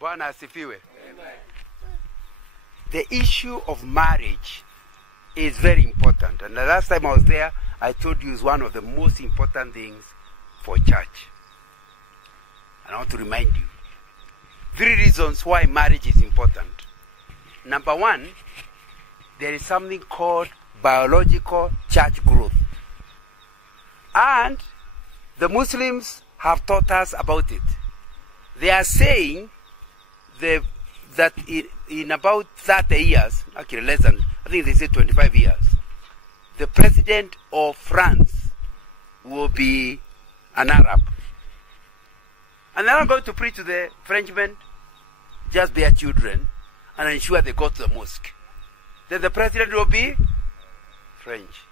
Bwana asifiwe. The issue of marriage is very important. And the last time I was there, I told you it's one of the most important things for church. And I want to remind you. 3 reasons why marriage is important. Number 1, there is something called biological church growth. And the Muslims have taught us about it. They are saying that in about 30 years, actually less than, I think they say 25 years, the president of France will be an Arab. And they're not going to preach to the Frenchmen, just their children, and ensure they go to the mosque. Then the president will be French.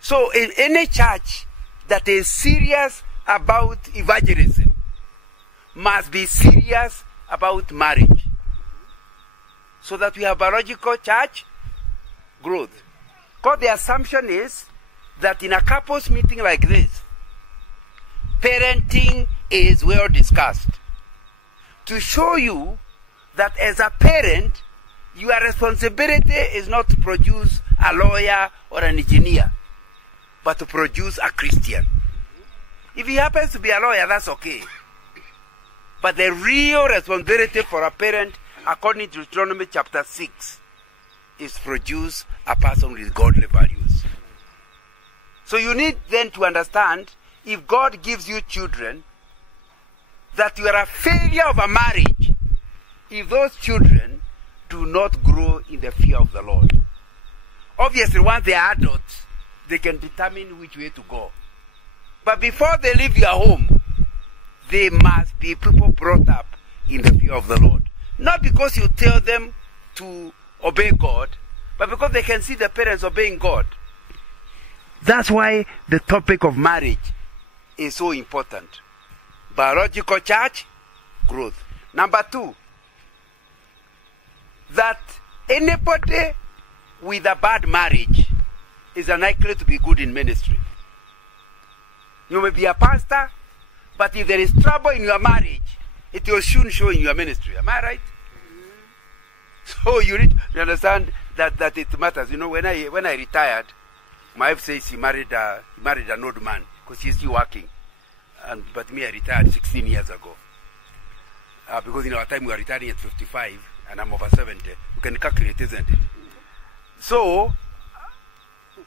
So in any church that is serious about evangelism must be serious about marriage, so that we have biological church growth. Because the assumption is that in a couples meeting like this, parenting is well discussed. To show you that as a parent, your responsibility is not to produce a lawyer or an engineer, but to produce a Christian. If he happens to be a lawyer, that's okay. But the real responsibility for a parent, according to Deuteronomy chapter 6, is to produce a person with godly values. So you need then to understand, if God gives you children, that you are a failure of a marriage if those children do not grow in the fear of the Lord. Obviously, once they are adults, they can determine which way to go. But before they leave your home, they must be people brought up in the fear of the Lord. Not because you tell them to obey God, but because they can see the parents obeying God. That's why the topic of marriage is so important. Biological church growth. Number 2, that anybody with a bad marriage is unlikely to be good in ministry. You may be a pastor, but if there is trouble in your marriage, it will soon show in your ministry. Am I right? So you need to understand that it matters. You know, when I retired, my wife says he married an old man because she's still working. But me, I retired 16 years ago. Because in our time we were retiring at 55 and I'm over 70. You can calculate, isn't it? So,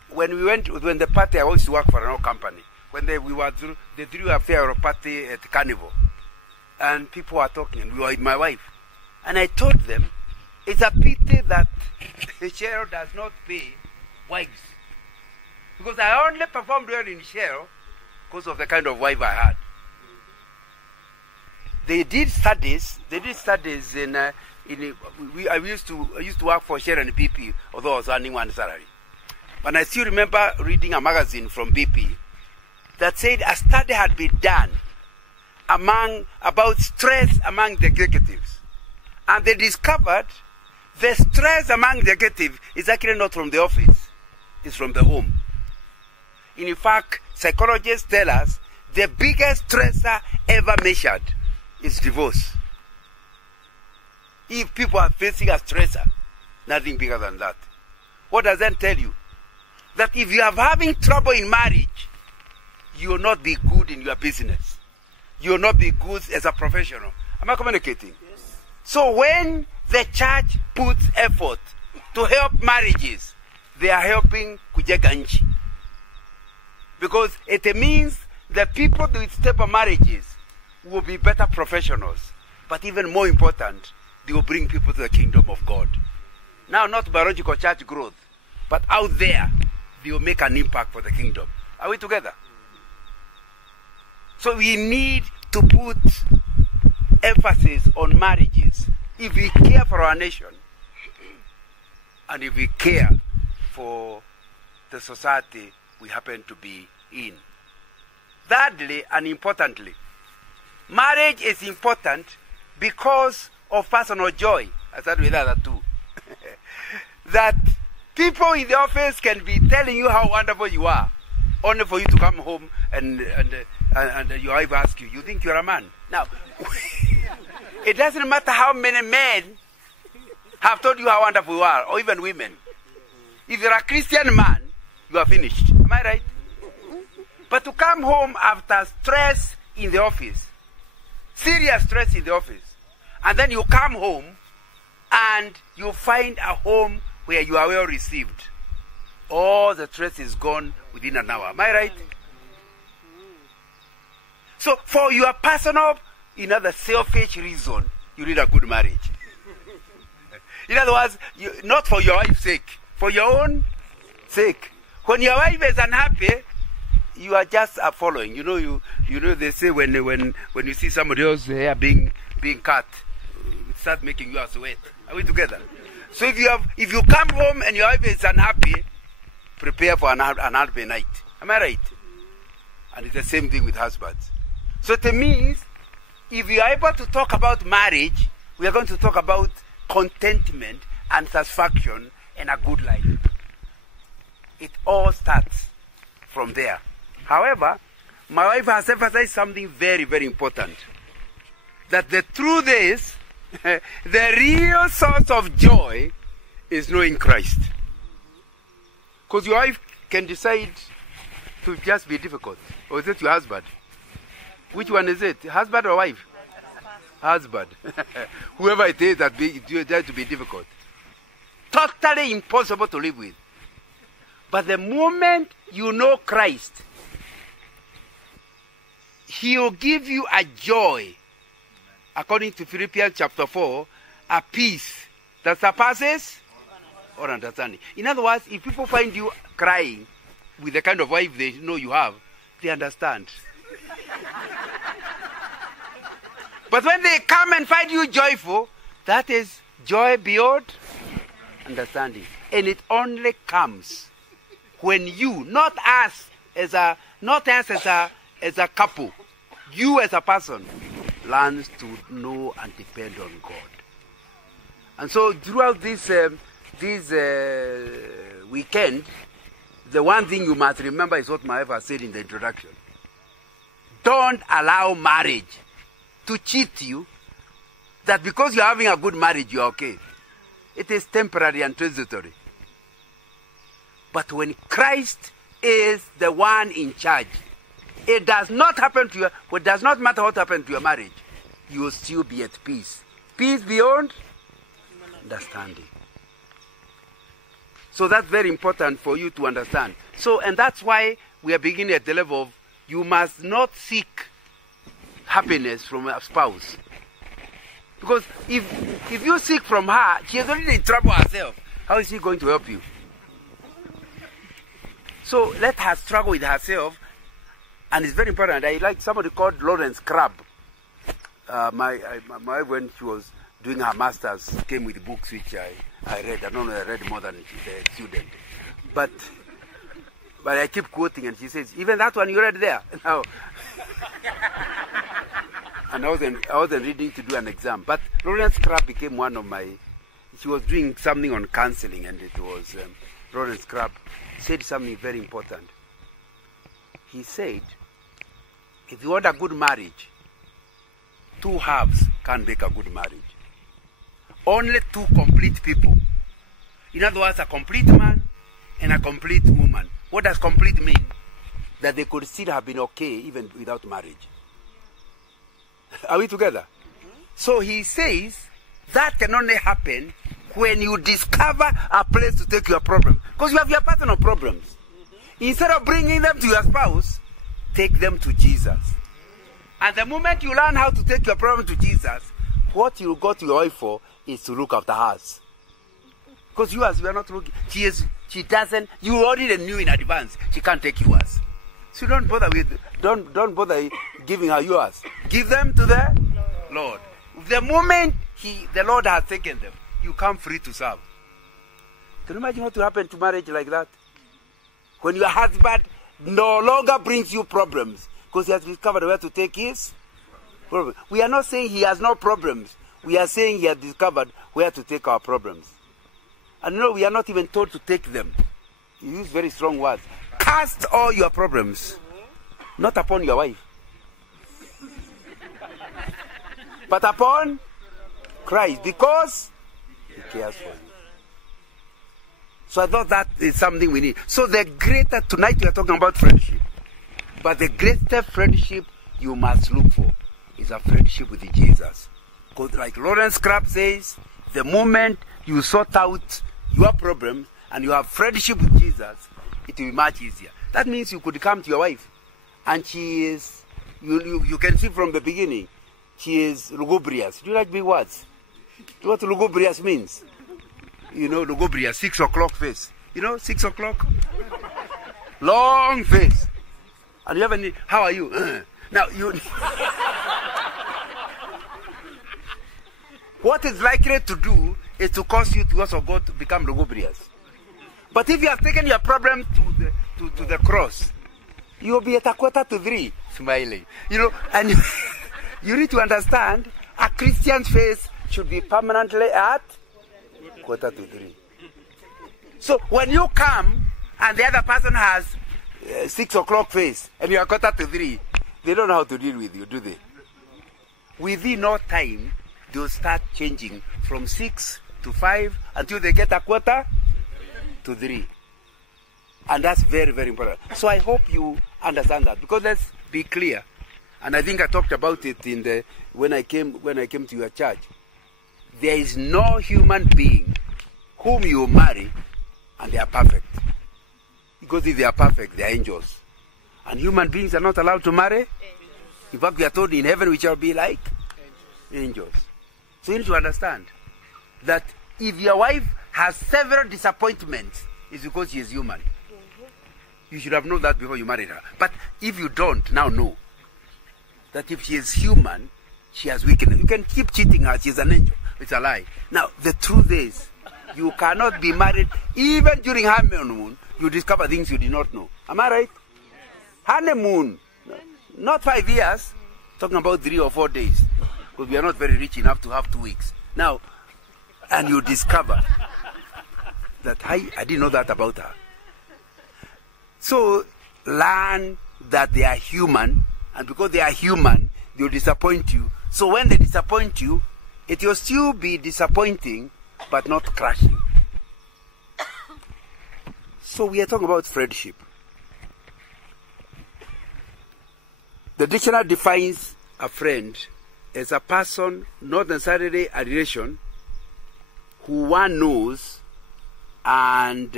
when the party, I used to work for an old company. When they threw a farewell party at Carnival. And people were talking, and we were with my wife. And I told them, it's a pity that Cheryl does not pay wives. Because I only performed well in Cheryl because of the kind of wife I had. They did studies in I used to work for Cheryl and BP, although I was earning one salary. But I still remember reading a magazine from BP that said a study had been done about stress among the executives. And they discovered the stress among the executives is actually not from the office, it's from the home. In fact, psychologists tell us the biggest stressor ever measured is divorce. If people are facing a stressor, nothing bigger than that. What does that tell you? That if you are having trouble in marriage, you will not be good in your business. You will not be good as a professional. Am I communicating? Yes. So when the church puts effort to help marriages, they are helping kujenga nchi. Because it means the people with stable marriages will be better professionals. But even more important, they will bring people to the kingdom of God. Now, not biological church growth, but out there, they will make an impact for the kingdom. Are we together? So we need to put emphasis on marriages if we care for our nation and if we care for the society we happen to be in. Thirdly, and importantly, marriage is important because of personal joy. I started with that too. That people in the office can be telling you how wonderful you are, only for you to come home and your wife asks you, you think you're a man? Now, It doesn't matter how many men have told you how wonderful you are, or even women. If you're a Christian man, you are finished. Am I right? But to come home after stress in the office, serious stress in the office, and then you come home and you find a home where you are well received. All the stress is gone within an hour. Am I right? So for your personal, selfish reason, you need a good marriage. In other words, not for your wife's sake, for your own sake. When your wife is unhappy, you are just following. You know they say when you see somebody else's hair being cut, it starts making you sweat. Are we together? So if you come home and your wife is unhappy, prepare for an unhappy night. Am I right? And it's the same thing with husbands. So it means if you are able to talk about marriage, we are going to talk about contentment and satisfaction and a good life. It all starts from there. However, my wife has emphasized something very, very important. That the truth is, the real source of joy is knowing Christ. Because your wife can decide to just be difficult. Or is it your husband? Which one is it? Husband or wife? Husband. Whoever it is that to be difficult. Totally impossible to live with. But the moment you know Christ, He will give you a joy, according to Philippians chapter 4, a peace that surpasses all understanding. In other words, if people find you crying with the kind of wife they know you have, they understand. But when they come and find you joyful, that is joy beyond understanding. And it only comes when you, not us as a couple, you as a person, learns to know and depend on God. And so throughout this weekend, the one thing you must remember is what my wife has said in the introduction. Don't allow marriage to cheat you that because you're having a good marriage, you're okay. It is temporary and transitory. But when Christ is the one in charge, it does not happen to you. It does not matter what happened to your marriage. You will still be at peace. Peace beyond understanding. So that's very important for you to understand. So, and that's why we are beginning at the level of you must not seek happiness from a spouse. Because if you seek from her, she is already in trouble herself. How is she going to help you? So let her struggle with herself. And it's very important. I like somebody called Lawrence Crabb. My wife, when she was doing her master's, came with books which I read. I don't know, I read more than the student. But I keep quoting, and she says, even that one you read there. Now, and I wasn't reading to do an exam. But Lawrence Crabb became one of my. She was doing something on counseling, and it was Lawrence Crabb said something very important. He said, if you want a good marriage, two halves can make a good marriage. Only two complete people. In other words, a complete man and a complete woman. What does complete mean? That they could still have been okay even without marriage. Are we together? So he says that can only happen when you discover a place to take your problem. Because you have your personal problems. Instead of bringing them to your spouse, take them to Jesus. And the moment you learn how to take your problem to Jesus, what you go to your wife for is to look after hers. Because you are not looking. She doesn't, you already knew in advance, she can't take yours. So don't bother giving her yours. Give them to the Lord. The moment the Lord has taken them, you come free to serve. Can you imagine what will happen to marriage like that? When your husband no longer brings you problems because he has discovered where to take his problems. We are not saying he has no problems. We are saying he has discovered where to take our problems. And no, we are not even told to take them. You use very strong words. Cast all your problems, not upon your wife. but upon Christ, because he cares for you. So I thought that is something we need. So the greater, tonight we are talking about friendship, but the greatest friendship you must look for is a friendship with Jesus. Because like Lawrence Crabb says, the moment you sort out your problems and you have friendship with Jesus, it will be much easier. That means you could come to your wife and she is, you can see from the beginning, she is lugubrious. Do you like big words? Do you know what lugubrious means? You know, lugubrious, 6 o'clock face. You know, 6 o'clock? Long face. And you have any, how are you? Now, you... What is likely to do is to cause you to also go to become lugubrious. But if you have taken your problem to the cross, you will be at 2:45, smiling. You know, and you need to understand, a Christian's face should be permanently at 2:45. So when you come and the other person has 6 o'clock face and you are 2:45, they don't know how to deal with you, do they? Within no time, they'll start changing from 6 to 5 until they get 2:45. And that's very, very important. So I hope you understand that, because let's be clear. And I think I talked about it in the when I came to your church. There is no human being whom you marry and they are perfect. Because if they are perfect, they are angels. And human beings are not allowed to marry. In fact, we are told in heaven we shall be like angels. So you need to understand that if your wife has several disappointments, it's because she is human. You should have known that before you married her. But if you don't, now know that if she is human, she has weakness. You can keep cheating her, she is an angel. It's a lie. Now, the truth is, you cannot be married, even during honeymoon, you discover things you did not know. Am I right? Honeymoon, not 5 years, talking about 3 or 4 days, because we are not very rich enough to have 2 weeks. Now, and you discover that I didn't know that about her. So, learn that they are human, and because they are human, they will disappoint you. So when they disappoint you, it will still be disappointing, but not crushing. So we are talking about friendship. The dictionary defines a friend as a person, not necessarily a relation, who one knows and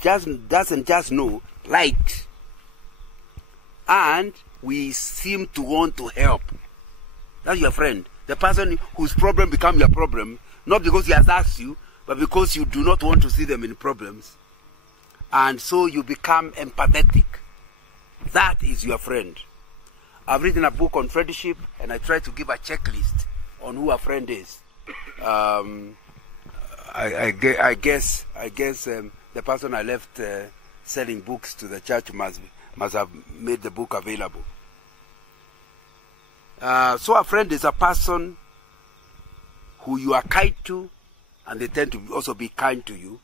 doesn't just know, liked, and we seem to want to help. That's your friend. The person whose problem becomes your problem, not because he has asked you, but because you do not want to see them in problems. And so you become empathetic. That is your friend. I've written a book on friendship, and I try to give a checklist on who a friend is. I guess the person I left selling books to the church must have made the book available. So a friend is a person who you are kind to, and they tend to also be kind to you.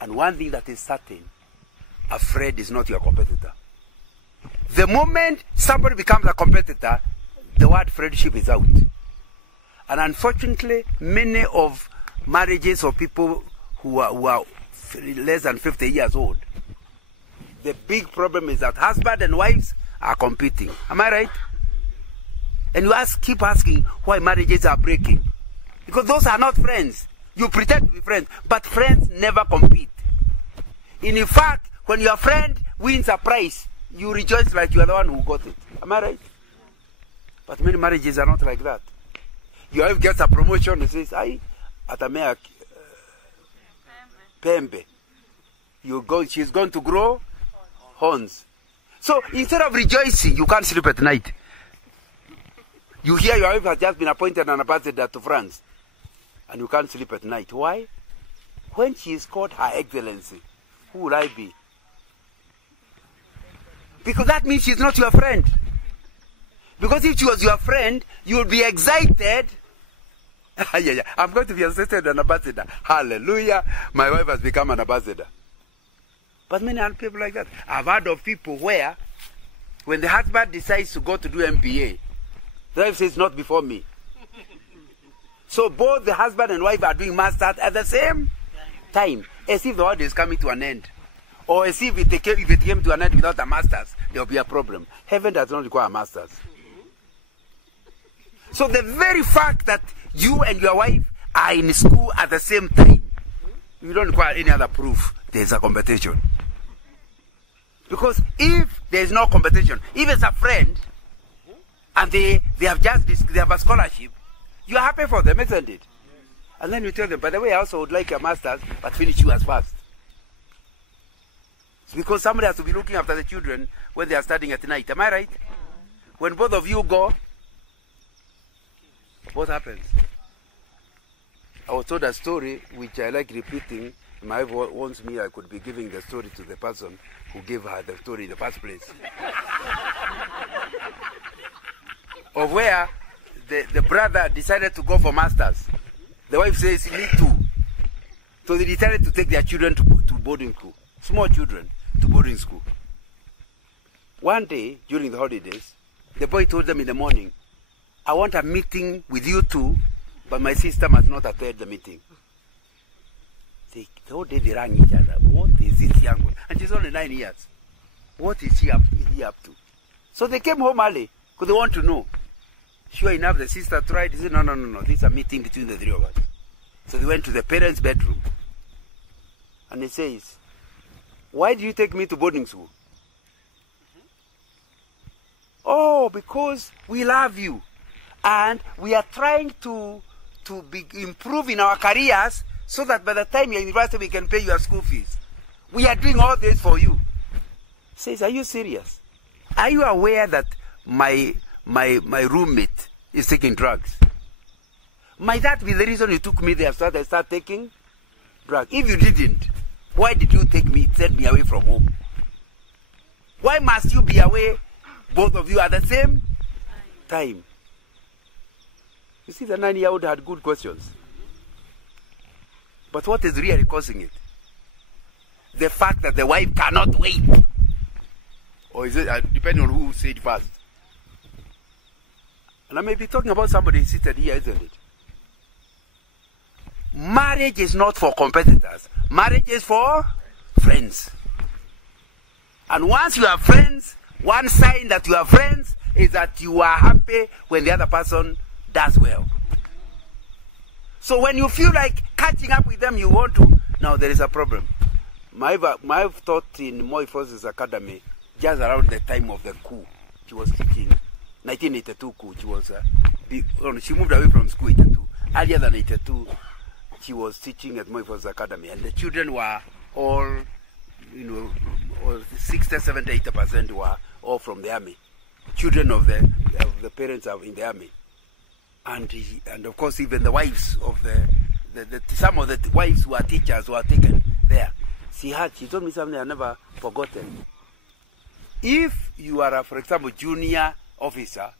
And one thing that is certain, a friend is not your competitor. The moment somebody becomes a competitor, the word friendship is out. And unfortunately, many of marriages of people who are less than 50 years old, the big problem is that husband and wives are competing. Am I right? And you keep asking why marriages are breaking. Because those are not friends. You pretend to be friends, but friends never compete. In fact, when your friend wins a prize, you rejoice like you are the one who got it. Am I right? But many marriages are not like that. Your wife gets a promotion and says, "I atamea pembe." She's going to grow horns. So instead of rejoicing, you can't sleep at night. You hear your wife has just been appointed an ambassador to France, and you can't sleep at night. Why? When she is called Her Excellency, who will I be? Because that means she's not your friend. Because if she was your friend, you would be excited. I'm going to be assisted an ambassador. Hallelujah. My wife has become an ambassador. But many other people like that. I've heard of people where, when the husband decides to go to do MBA, The wife says, not before me. So both the husband and wife are doing masters at the same time, as if the world is coming to an end. Or as if it came to an end without a masters, there will be a problem. Heaven does not require masters. So the very fact that you and your wife are in school at the same time, you don't require any other proof there is a competition. Because if there is no competition, if it's a friend, and they have a scholarship, you are happy for them, isn't it? And then you tell them, by the way, I also would like a master's, but finish you as fast. It's because somebody has to be looking after the children when they are studying at night. Am I right? When both of you go, what happens? I was told a story which I like repeating. My wife wants me, I could be giving the story to the person who gave her the story in the first place. Of where the brother decided to go for masters. The wife says, me too. So they decided to take their children to boarding school. Small children to boarding school. One day, during the holidays, the boy told them in the morning, I want a meeting with you two, but my sister must not attend the meeting. The whole day they rang each other. What is this young one? And she's only 9 years. What is he up to? So they came home early because they want to know. Sure enough, the sister tried. He said, no. This is a meeting between the three of us. So they went to the parents' bedroom. And he says, why did you take me to boarding school? Oh, because we love you. And we are trying to improve in our careers so that by the time you're in university, we can pay your school fees. We are doing all this for you. He says, are you serious? Are you aware that my roommate is taking drugs? Might that be the reason you took me there so that I start taking drugs? If you didn't, why did you send me away from home? Why must you be away, both of you at the same time? You see, the 9-year-old had good questions. But what is really causing it? The fact that the wife cannot wait. Or is it, depending on who said first. And I may be talking about somebody seated here, isn't it? Marriage is not for competitors. Marriage is for friends. And once you are friends, one sign that you are friends is that you are happy when the other person does well. So when you feel like catching up with them, you want to, now there is a problem. My wife taught in Moi Forces Academy just around the time of the coup. She was teaching 1982 coup. She moved away from school in 82. Earlier than 82, she was teaching at Moi Forces Academy, and the children were all, 60, 70, 80% were all from the army. Children of the parents are in the army. And of course, even the wives of some of the wives who are teachers who are taken there. She told me something I never forgotten. If you are, for example, junior officer,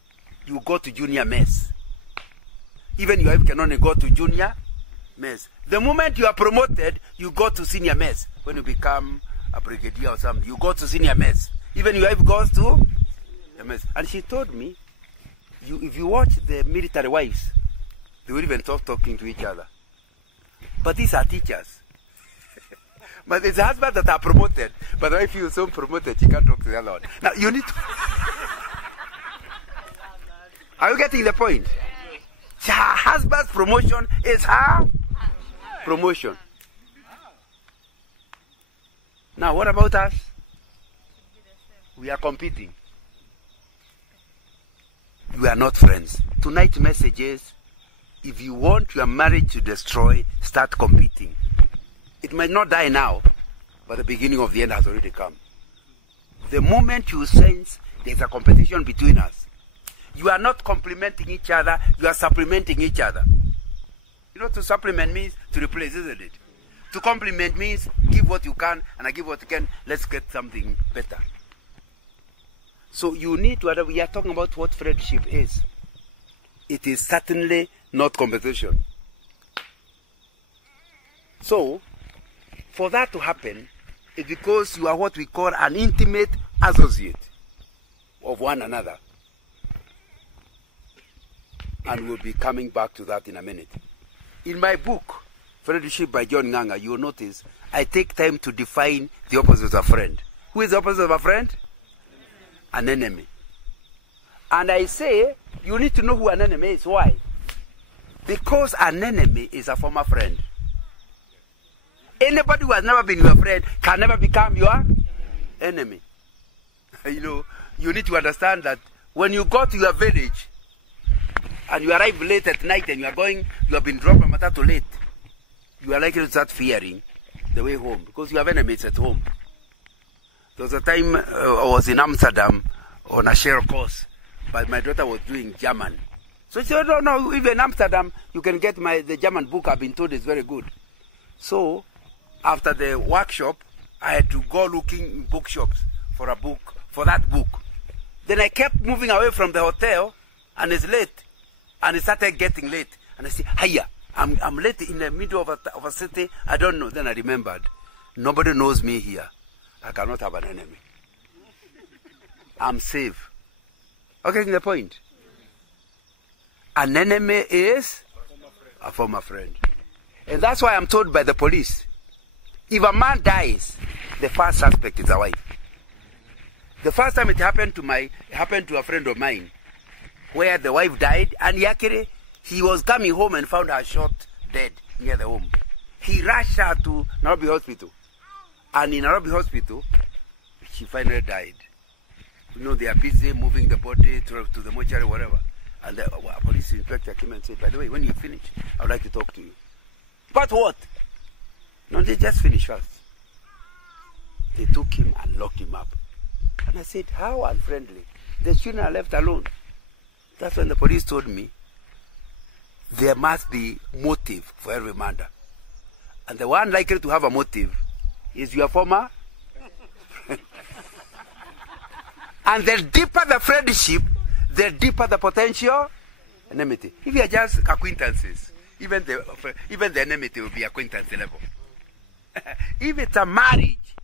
you go to junior mess. Even your wife can only go to junior mess. The moment you are promoted, you go to senior mess. When you become a brigadier or something, you go to senior mess. Even your wife goes to the mess. And she told me, if you watch the military wives, they will even stop talking to each other. But these are teachers. But there's husbands that are promoted, but the wife feels so promoted, she can't talk to the other one. Now, you need to... Are you getting the point? Her husband's promotion is her promotion. Now, what about us? We are competing. We are not friends. Tonight's message is, if you want your marriage to destroy, start competing. It might not die now, but the beginning of the end has already come. The moment you sense there's a competition between us, you are not complementing each other, you are supplementing each other. To supplement means to replace, isn't it? To complement means give what you can, and I give what you can, let's get something better. So you need to, we are talking about what friendship is. It is certainly not competition. So, for that to happen, it's because you are what we call an intimate associate of one another. And we'll be coming back to that in a minute. In my book, Friendship by John Nganga, you will notice I take time to define the opposite of a friend. Who is the opposite of a friend? An enemy. And I say, you need to know who an enemy is. Why? Because an enemy is a former friend. Anybody who has never been your friend can never become your enemy. You know, you need to understand that when you go to your village and you arrive late at night and you have been dropped from Matatu late, you are likely to start fearing the way home because you have enemies at home. There was a time I was in Amsterdam on a share course, but my daughter was doing German. So she said, no, even in Amsterdam, you can get the German book. I've been told is very good. So after the workshop, I had to go looking in bookshops for a book, for that book. Then I kept moving away from the hotel, and it's late. And it started getting late. And I said, hiya, I'm late in the middle of a city. I don't know. Then I remembered, nobody knows me here. I cannot have an enemy. I'm safe. Okay, the point. An enemy is a former friend. And that's why I'm told by the police, if a man dies, the first suspect is a wife. The first time it happened to a friend of mine, where the wife died, and he was coming home and found her shot dead near the home. He rushed her to Nairobi Hospital. And in Nairobi Hospital, she finally died. You know, they are busy moving the body to the mortuary, whatever. And the police inspector came and said, by the way, when you finish, I would like to talk to you. But what? No, they just finished first. They took him and locked him up. And I said, how unfriendly. The children are left alone. That's when the police told me, there must be motive for every murder. And the one likely to have a motive is your former friend. And the deeper the friendship, the deeper the potential enmity. If you are just acquaintances, even the enmity will be acquaintance level. If it's a marriage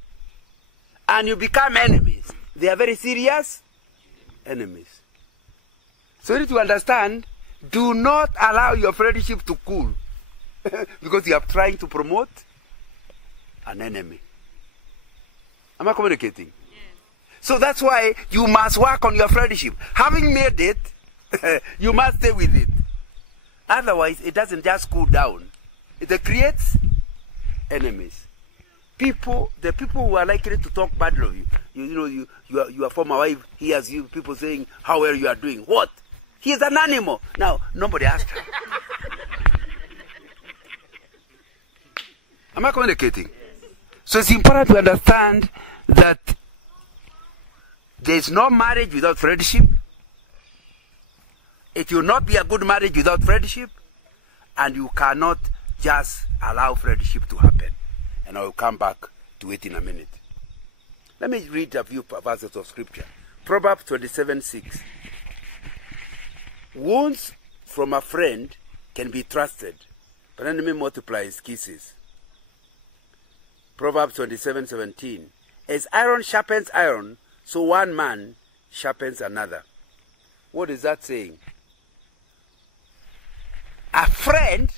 and you become enemies, they are very serious enemies. So you need to understand, do not allow your friendship to cool because you are trying to promote an enemy. Am I communicating? Yes. So that's why you must work on your friendship. Having made it, you must stay with it. Otherwise, it doesn't just cool down. It creates enemies. The people who are likely to talk badly of you. Your former wife hears you, people saying how well you are doing. What? He is an animal. Now, nobody asked her. Am I communicating? So it's important to understand that there is no marriage without friendship. It will not be a good marriage without friendship. And you cannot just allow friendship to happen. And I will come back to it in a minute. Let me read a few verses of scripture. Proverbs 27:6. Wounds from a friend can be trusted, but enemy multiplies kisses. Proverbs 27:17. As iron sharpens iron, so one man sharpens another. What is that saying? A friend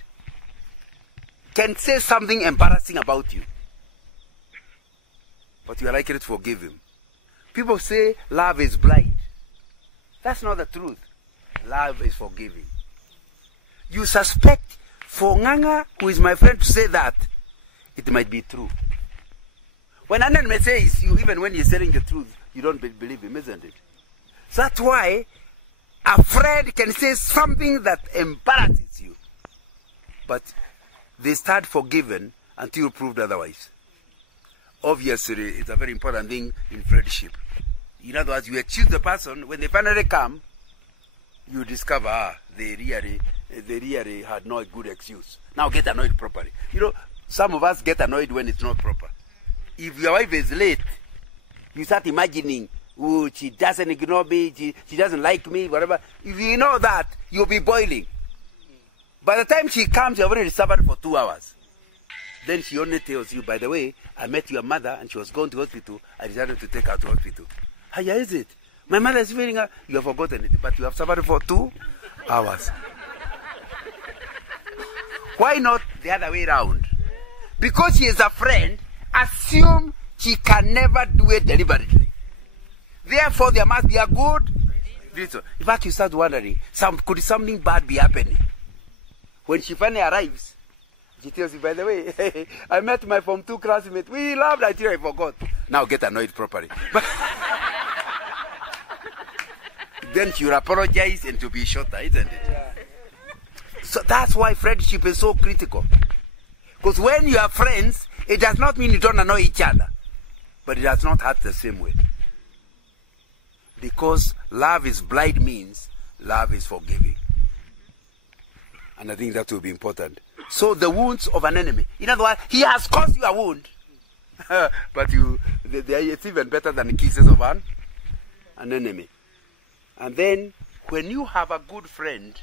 can say something embarrassing about you, but you are likely to forgive him. People say love is blind. That's not the truth. Love is forgiving. You suspect for Nganga, who is my friend, to say that, it might be true. When an enemy says you, even when he's telling the truth, you don't believe him, isn't it? So that's why a friend can say something that embarrasses you, but they start forgiven until proved otherwise. Obviously, it's a very important thing in friendship. In other words, you accuse the person, when they finally come, you discover they really had no good excuse. Now get annoyed properly. You know, some of us get annoyed when it's not proper. If your wife is late, you start imagining, oh, she doesn't ignore me, she doesn't like me, whatever. If you know that, you'll be boiling. By the time she comes, you've already suffered for 2 hours. Then she only tells you, by the way, I met your mother and she was going to hospital. I decided to take her to hospital. How is it? My mother is feeling her. You have forgotten it, but you have suffered for 2 hours. Why not the other way around? Because she is a friend, assume she can never do it deliberately. Therefore, there must be a good reason. In fact, you start wondering, could something bad be happening? When she finally arrives, she tells you, by the way, I met my Form 2 classmate. We loved until I forgot. Now get annoyed properly. But then she'll apologize and to be shorter, isn't it? Yeah. So that's why friendship is so critical. Because when you are friends, it does not mean you don't annoy each other. But it does not hurt the same way. Because love is blind means love is forgiving. And I think that will be important. So the wounds of an enemy. In other words, he has caused you a wound. But it's even better than the kisses of an enemy. And then, when you have a good friend,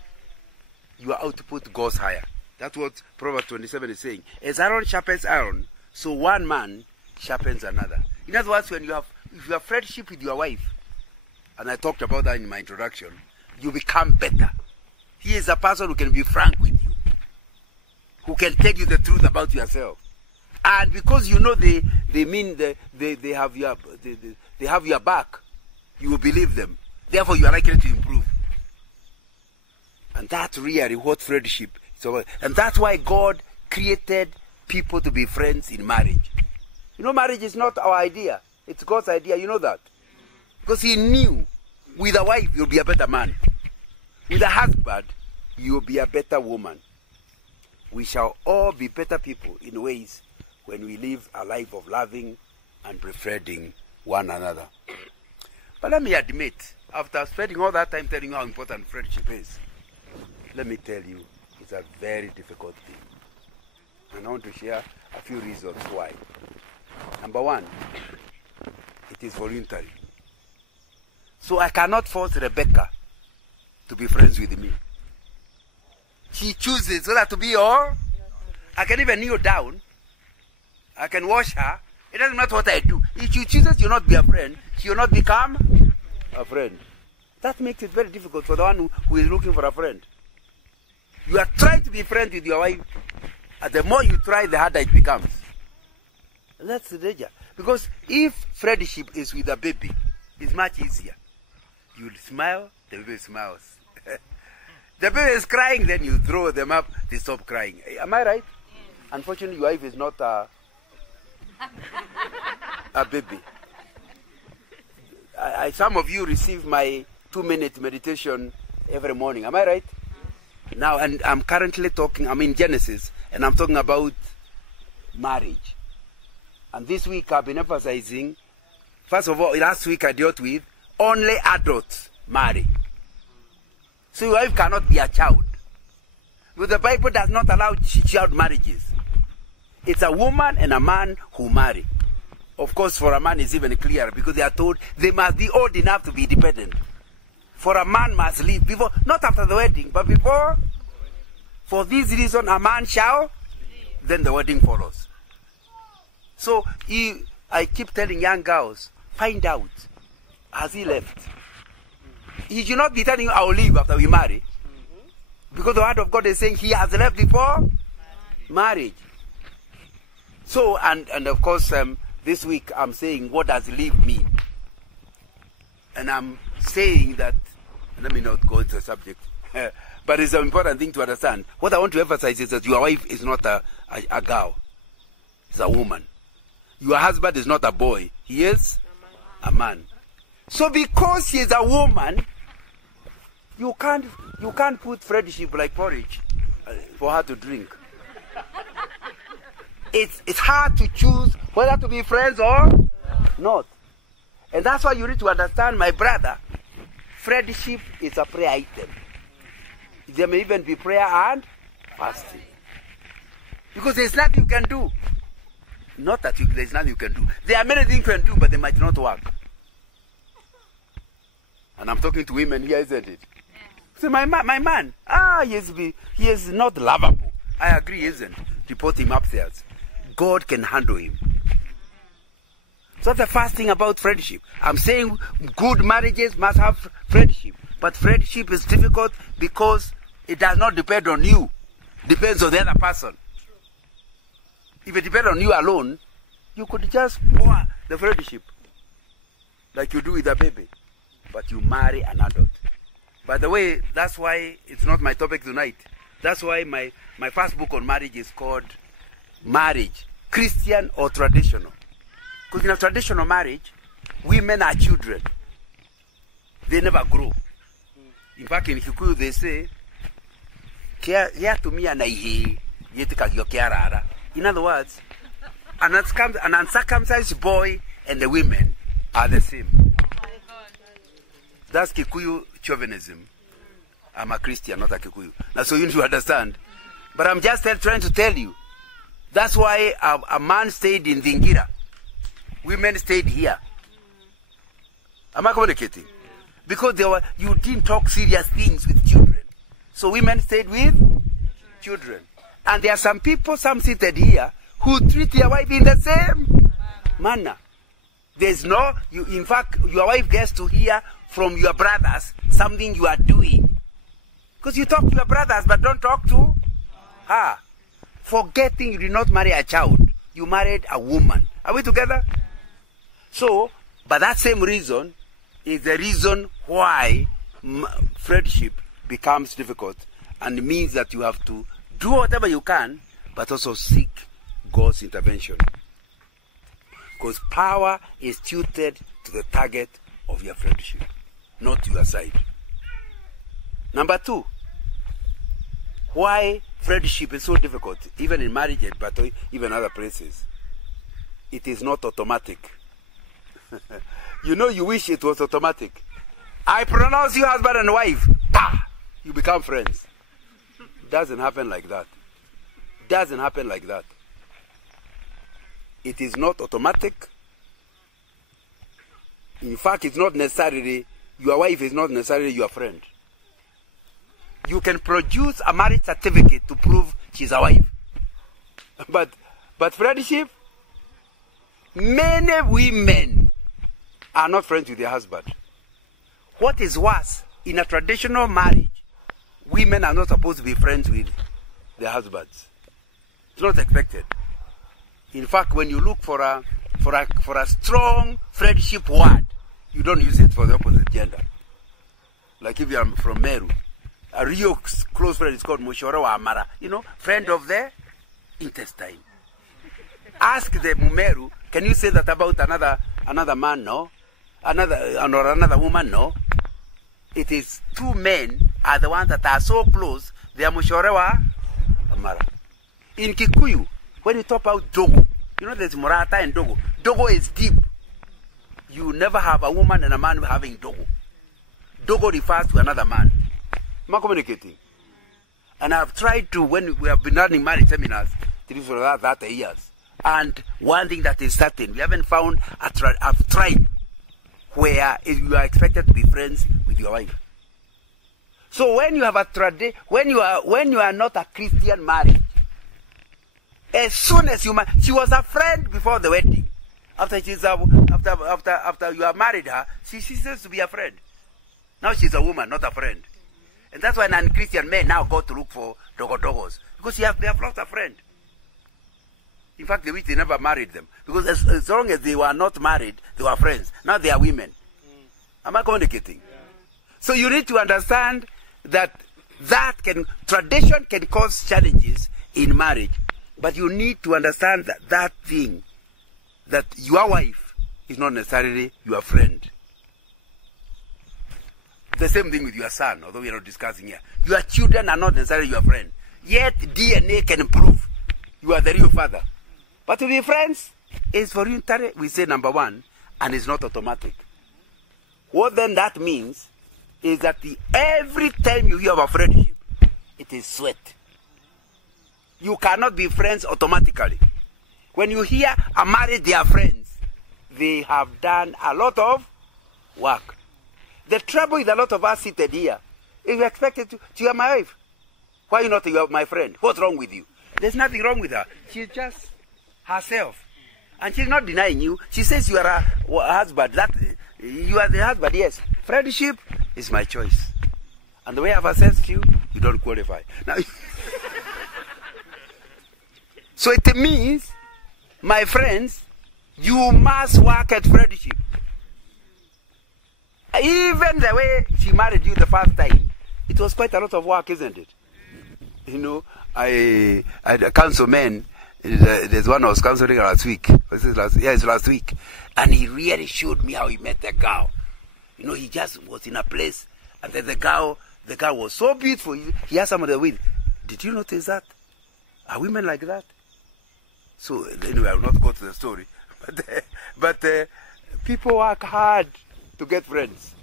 your output goes higher. That's what Proverbs 27 is saying. As iron sharpens iron, so one man sharpens another. In other words, if you have friendship with your wife, and I talked about that in my introduction, you become better. He is a person who can be frank with you, who can tell you the truth about yourself. And because you know they have your back, you will believe them. Therefore, you are likely to improve. And that's really what friendship is about. And that's why God created people to be friends in marriage. You know, marriage is not our idea. It's God's idea. You know that. Because He knew with a wife, you'll be a better man. With a husband, you'll be a better woman. We shall all be better people in ways when we live a life of loving and befriending one another. But let me admit, after spending all that time telling you how important friendship is, let me tell you, it's a very difficult thing. And I want to share a few reasons why. Number one, it is voluntary. So I cannot force Rebecca to be friends with me. She chooses whether to be or I can even kneel down. I can wash her. It doesn't matter what I do. If she chooses to not be a friend, she will not become a friend. That makes it very difficult for the one who is looking for a friend. You are trying to be friends with your wife, and the more you try, the harder it becomes. And that's the danger. Because if friendship is with a baby, it's much easier. You smile, the baby smiles. The baby is crying, then you throw them up, they stop crying. Am I right? Unfortunately, your wife is not a baby. Some of you receive my 2-minute meditation every morning. Am I right? Now, and I'm currently talking, I'm in Genesis, and I'm talking about marriage. And this week I've been emphasizing, first of all, last week I dealt with only adults marry. So your wife cannot be a child. But the Bible does not allow child marriages. It's a woman and a man who marry. Of course, for a man it's even clearer because they are told they must be old enough to be independent. For a man must live before, not after the wedding, but before. For this reason, a man shall, then the wedding follows. So, I keep telling young girls, find out, has he left? He should not be telling you, I will leave after we marry. Because the word of God is saying he has left before marriage. So, and of course, this week I'm saying, what does leave mean? And I'm saying that, let me not go into the subject, but it's an important thing to understand. What I want to emphasize is that your wife is not a girl. It's a woman. Your husband is not a boy. He is a man. So because she is a woman, you can't put friendship like porridge for her to drink. It's hard to choose whether to be friends or not. And that's why you need to understand, my brother, friendship is a prayer item. There may even be prayer and fasting. Because there's nothing you can do. Not that there's nothing you can do. There are many things you can do, but they might not work. And I'm talking to women here, isn't it? So my man, he is not lovable. I agree, he isn't. Report him upstairs. God can handle him. So that's the first thing about friendship. I'm saying good marriages must have friendship. But friendship is difficult because it does not depend on you. depends on the other person. If it depends on you alone, you could just pour the friendship like you do with a baby. But you marry an adult. By the way, that's why it's not my topic tonight. That's why my first book on marriage is called Marriage, Christian or Traditional. Because in a traditional marriage, women are children. They never grow. In fact, in Kikuyu they say, in other words, an uncircumcised boy and the women are the same. That's Kikuyu chauvinism. I'm a Christian, not a Kikuyu. Now, so you need to understand. But I'm just trying to tell you. That's why a man stayed in Dingira. Women stayed here. Am I communicating? Because you didn't talk serious things with children. So women stayed with children. And there are some people, some seated here, who treat their wife in the same manner. There's no, in fact, your wife gets to hear from your brothers something you are doing. Because you talk to your brothers, but don't talk to her. Forgetting you did not marry a child. You married a woman. Are we together? So, but that same reason is the reason why friendship becomes difficult. And it means that you have to do whatever you can, but also seek God's intervention. Because power is tilted to the target of your friendship, not to your side. Number two, why friendship is so difficult, even in marriages, but even other places. It is not automatic. You know, you wish it was automatic. I pronounce you husband and wife. Bah! You become friends. Doesn't happen like that. Doesn't happen like that. It is not automatic. In fact, it's not necessarily, your wife is not necessarily your friend. You can produce a marriage certificate to prove she's a wife. But friendship, many women are not friends with their husband. What is worse, in a traditional marriage, women are not supposed to be friends with their husbands. It's not expected. In fact, when you look for a strong friendship word, you don't use it for the opposite gender. Like if you are from Meru, a real close friend is called Mushora wa Amara. You know, friend of the intestine. Ask the Mumeru, can you say that about another man? No. Another woman? No. It is two men are the ones that are so close, they are Mushora wa Amara. In Kikuyu, when you talk about Dogo, you know there's Murata and Dogo. Dogo is deep. You never have a woman and a man having Dogo. Dogo refers to another man. Am I communicating? And I've tried to, when we have been running marriage seminars, for that years. And one thing that is certain, we haven't found a tribe where you are expected to be friends with your wife. So when you have a when you are not a Christian marriage, as soon as she was a friend before the wedding. After you have married her, she ceases to be a friend. Now she's a woman, not a friend. And that's why non-Christian men now go to look for dogos. Because they have lost a friend. In fact, they wish they never married them. Because as long as they were not married, they were friends. Now they are women. Am I communicating? Yeah. So you need to understand that tradition can cause challenges in marriage. But you need to understand that thing, that your wife is not necessarily your friend. The same thing with your son, although we are not discussing here. Your children are not necessarily your friend. Yet DNA can prove you are the real father. But to be friends is voluntary, we say number one, and it's not automatic. What then that means is that every time you hear of a friendship, it is sweat. You cannot be friends automatically. When you hear a married, they are friends, they have done a lot of work. The trouble with a lot of us seated here is we expected to you are my wife. Why you not you are my friend? What's wrong with you? There's nothing wrong with her. She's just herself. And she's not denying you. She says you are a husband. That you are the husband, yes. Friendship is my choice. And the way I've assessed you, you don't qualify. Now, So it means, my friends, you must work at friendship. Even the way she married you the first time, it was quite a lot of work, isn't it? You know, I counsel men. There's one I was counseling last week. It's last week. And he really showed me how he met the girl. You know, he just was in a place, and then the girl was so beautiful. He asked somebody with, did you notice that? Are women like that? So anyway, I will not go to the story. But people work hard to get friends.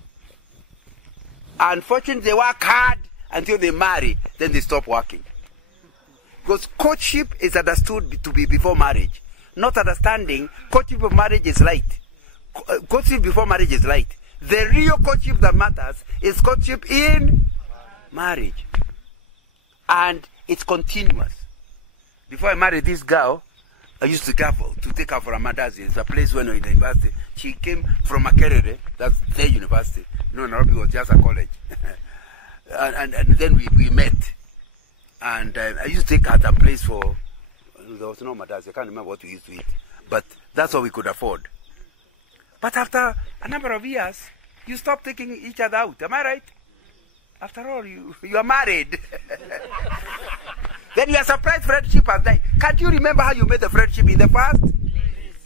Unfortunately, they work hard until they marry, then they stop working. Because courtship is understood to be before marriage. Not understanding, courtship of marriage is light. Courtship before marriage is light. The real courtship that matters is courtship in marriage. And it's continuous. Before I married this girl, I used to travel to take her for a Madazi. It's a place when we were in the university. She came from Makerere, that's their university. No, Nairobi was just a college. and then we met. And I used to take her to a place for, there was no Madazi, I can't remember what we used to eat. But that's what we could afford. But after a number of years, you stop taking each other out. Am I right? After all, you are married. Then you are surprised friendship has died. Can't you remember how you made the friendship in the first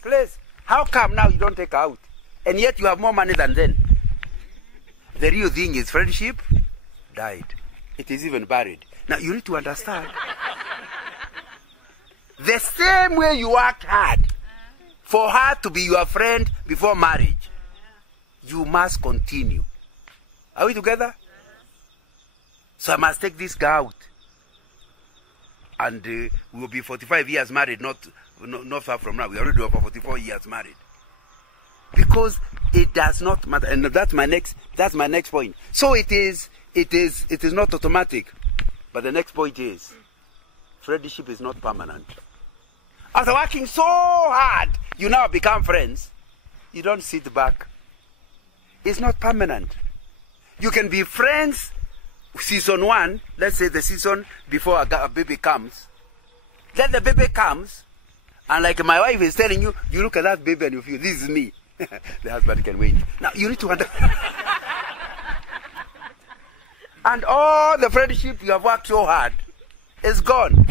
place? How come now you don't take her out? And yet you have more money than then. The real thing is friendship died. It is even buried. Now you need to understand. The same way you worked hard for her to be your friend before marriage, you must continue. Are we together? So I must take this guy out. And we will be 45 years married, not far from now. We already over 44 years married. Because it does not matter. And that's my next point. So it is not automatic. But the next point is, friendship is not permanent. After working so hard, you now become friends. You don't sit back. It's not permanent. You can be friends season 1, let's say the season before a baby comes. Then the baby comes, and like my wife is telling you, you look at that baby and you feel, this is me. The husband can wait. Now you need to understand. And all the friendship you have worked so hard is gone.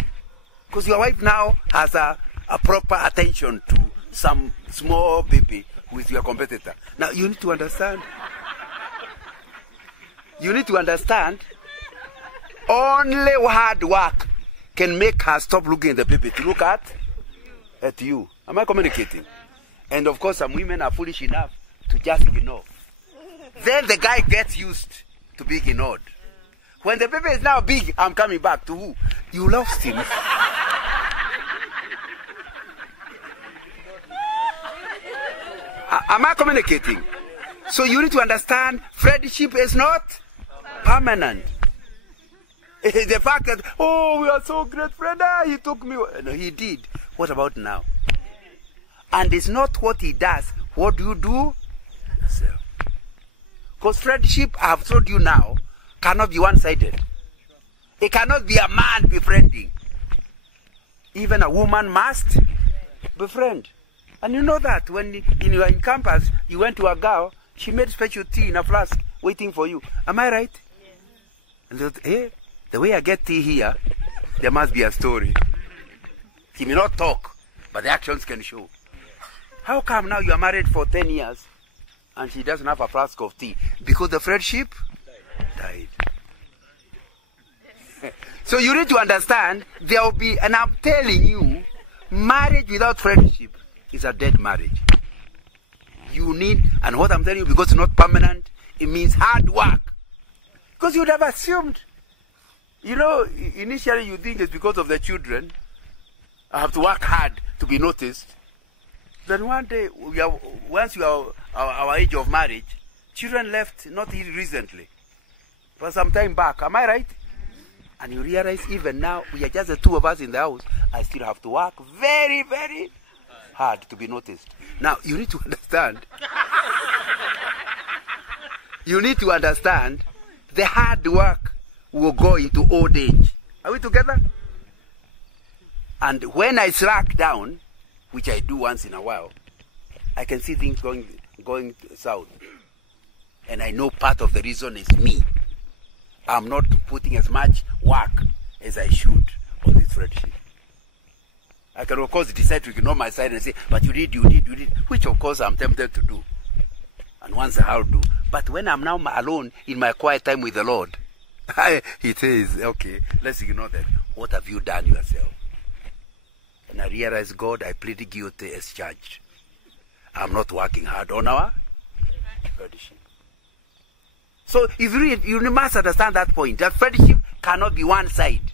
Because your wife now has a proper attention to some small baby who is your competitor. Now you need to understand. You need to understand, only hard work can make her stop looking at the baby to look at you. Am I communicating? And of course, some women are foolish enough to just ignore. Then the guy gets used to being ignored. When the baby is now big, I'm coming back to who? You lost him. Am I communicating? So you need to understand, friendship is not permanent. The fact that, oh, we are so great friends, he took me. No, he did. What about now? And it's not what he does. What do you do? Yourself. Because friendship, I have told you now, cannot be one-sided. It cannot be a man befriending. Even a woman must befriend. And you know that when you are in campus, you went to a girl, she made special tea in a flask waiting for you. Am I right? Yes. And they thought, hey, the way I get tea here, there must be a story. She may not talk, but the actions can show. How come now you are married for 10 years and she doesn't have a flask of tea? Because the friendship died. So you need to understand, there will be, and I'm telling you, marriage without friendship is a dead marriage. You need, and what I'm telling you, because it's not permanent, it means hard work. Because you would have assumed, you know, initially you think it's because of the children. I have to work hard to be noticed. Then one day, once you are our age of marriage, children left not recently, but some time back. Am I right? And you realize even now, we are just the two of us in the house. I still have to work very, very hard to be noticed. Now, you need to understand. You need to understand the hard work will go into old age. Are we together? And when I slack down, which I do once in a while, I can see things going south. And I know part of the reason is me. I'm not putting as much work as I should on this friendship. I can of course decide to ignore my side and say, but you did, which of course I'm tempted to do. And once I'll do. But when I'm now alone in my quiet time with the Lord, he says, okay, let's ignore that. What have you done yourself? And I realize, God, I plead guilty as charged. I'm not working hard on our friendship. So if you must understand that point. That friendship cannot be one side.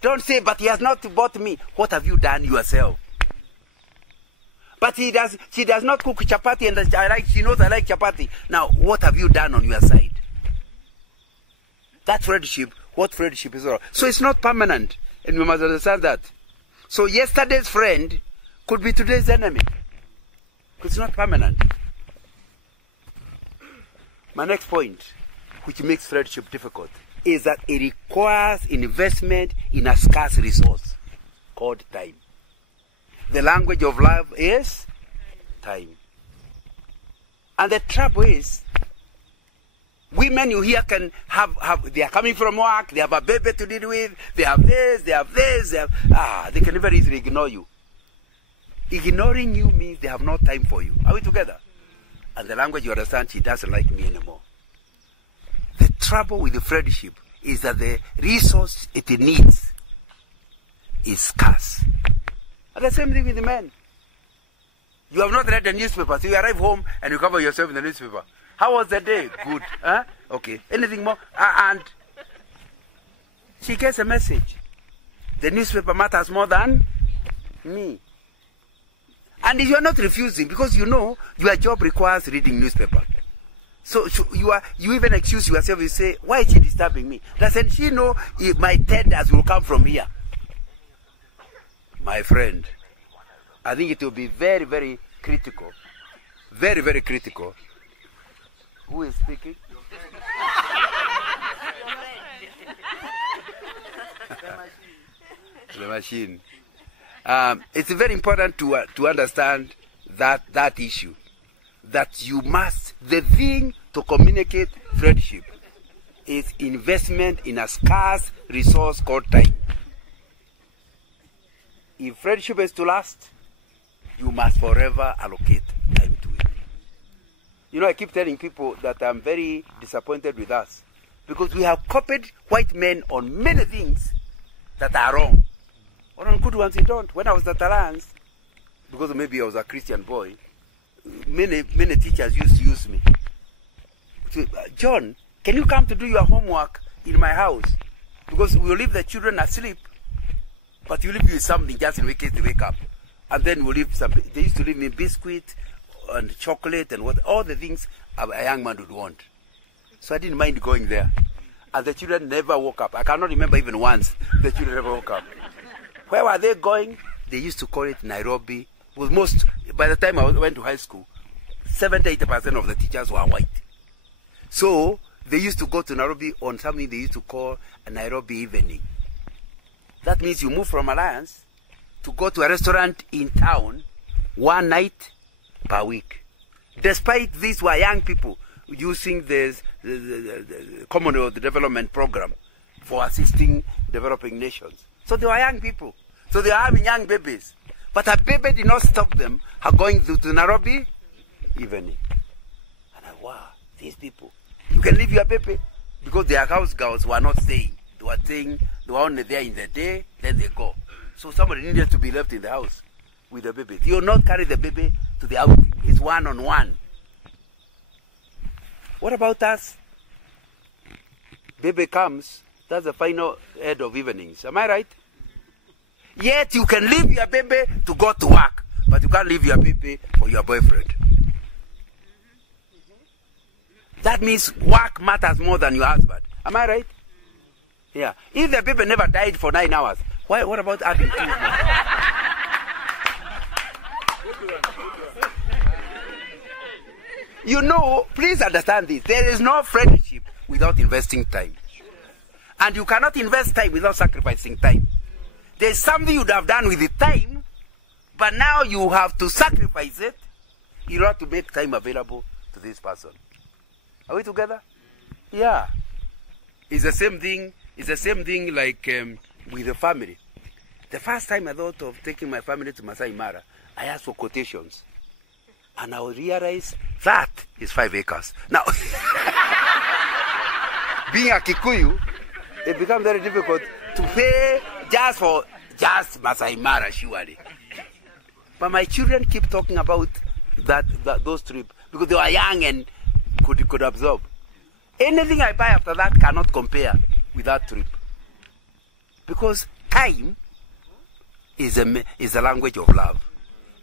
Don't say, but he has not bought me. What have you done yourself? But she does not cook chapati, and she knows I like chapati. Now, what have you done on your side? That friendship, what friendship is all. So it's not permanent, and we must understand that. So yesterday's friend could be today's enemy. It's not permanent. My next point, which makes friendship difficult, is that it requires investment in a scarce resource called time. The language of love is time. And the trouble is, women you hear can have they are coming from work, they have a baby to deal with, they have this, they can never easily ignore you. Ignoring you means they have no time for you. Are we together? And the language you understand, she doesn't like me anymore. The trouble with the friendship is that the resource it needs is scarce. And the same thing with the men. You have not read the newspaper, so you arrive home and you cover yourself in the newspaper. How was the day? Good. Huh? Okay. Anything more? And she gets a message. The newspaper matters more than me. And you are not refusing because you know your job requires reading newspaper. So you even excuse yourself. You say, why is she disturbing me? Doesn't she know my tenders will come from here? My friend, I think it will be very, very critical. Very, very critical. Who is speaking? The machine. It's very important to understand that issue. That you must, the thing to communicate friendship is investment in a scarce resource called time. If friendship is to last, you must forever allocate time to it. You know, I keep telling people that I'm very disappointed with us because we have copied white men on many things that are wrong. Or on good ones, you don't. When I was at Alliance, because maybe I was a Christian boy, many teachers used to use me. John, can you come to do your homework in my house? Because we will leave the children asleep, but you leave with something just in case they wake up. And then we'll leave something. They used to leave me biscuit and chocolate and all the things a young man would want. So I didn't mind going there. And the children never woke up. I cannot remember even once the children never woke up. Where were they going? They used to call it Nairobi. By the time I went to high school, 70-80% of the teachers were white. So they used to go to Nairobi on something they used to call a Nairobi evening. That means you move from Alliance to go to a restaurant in town one night per week. Despite these were young people using the Commonwealth Development Program for assisting developing nations. So they were young people. So they were having young babies. But a baby did not stop them going to Nairobi evening. And wow, these people. You can leave your baby because their house girls were not staying. They were only there in the day, then they go. So somebody needed to be left in the house with the baby. You will not carry the baby to the outing. It's one-on-one. What about us? Baby comes, that's the final head of evenings. Am I right? Yet you can leave your baby to go to work, but you can't leave your baby for your boyfriend. That means work matters more than your husband. Am I right? Yeah. If the baby never died for 9 hours, what about adding 2 more? You know, please understand this. There is no friendship without investing time. And you cannot invest time without sacrificing time. There's something you'd have done with the time, but now you have to sacrifice it in order to make time available to this person. Are we together? Yeah. It's the same thing. It's the same thing like with the family. The first time I thought of taking my family to Masai Mara, I asked for quotations. And I realized that is 5 acres. Now, being a Kikuyu, it becomes very difficult to pay just Masai Mara, surely. But my children keep talking about those trips because they were young and could absorb. Anything I buy after that cannot compare with that trip. Because time is a language of love.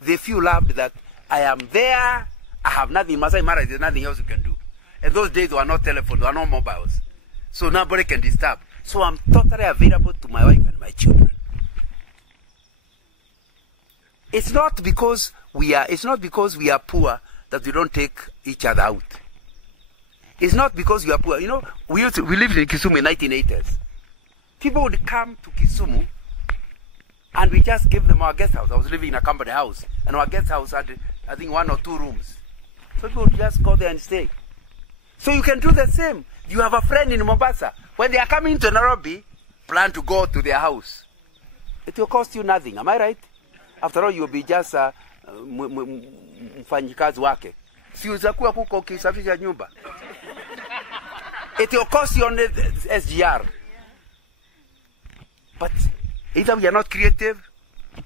They feel loved that I am there, I have nothing. Masai Mara, there's nothing else you can do. And those days there were no telephones, there were no mobiles. So nobody can disturb. So I'm totally available to my wife and my children. It's not because we are poor that we don't take each other out. It's not because we are poor. You know, we lived in Kisumu in 1980s. People would come to Kisumu and we just gave them our guest house. I was living in a company house and our guest house had, I think, 1 or 2 rooms. So people would just go there and stay. So you can do the same. You have a friend in Mombasa. When they are coming to Nairobi, plan to go to their house. It will cost you nothing. Am I right? After all, you'll be just mfanyikazi wake. Si utakuwa kuko ukisafisha nyumba. It will cost you only SGR. But either we are not creative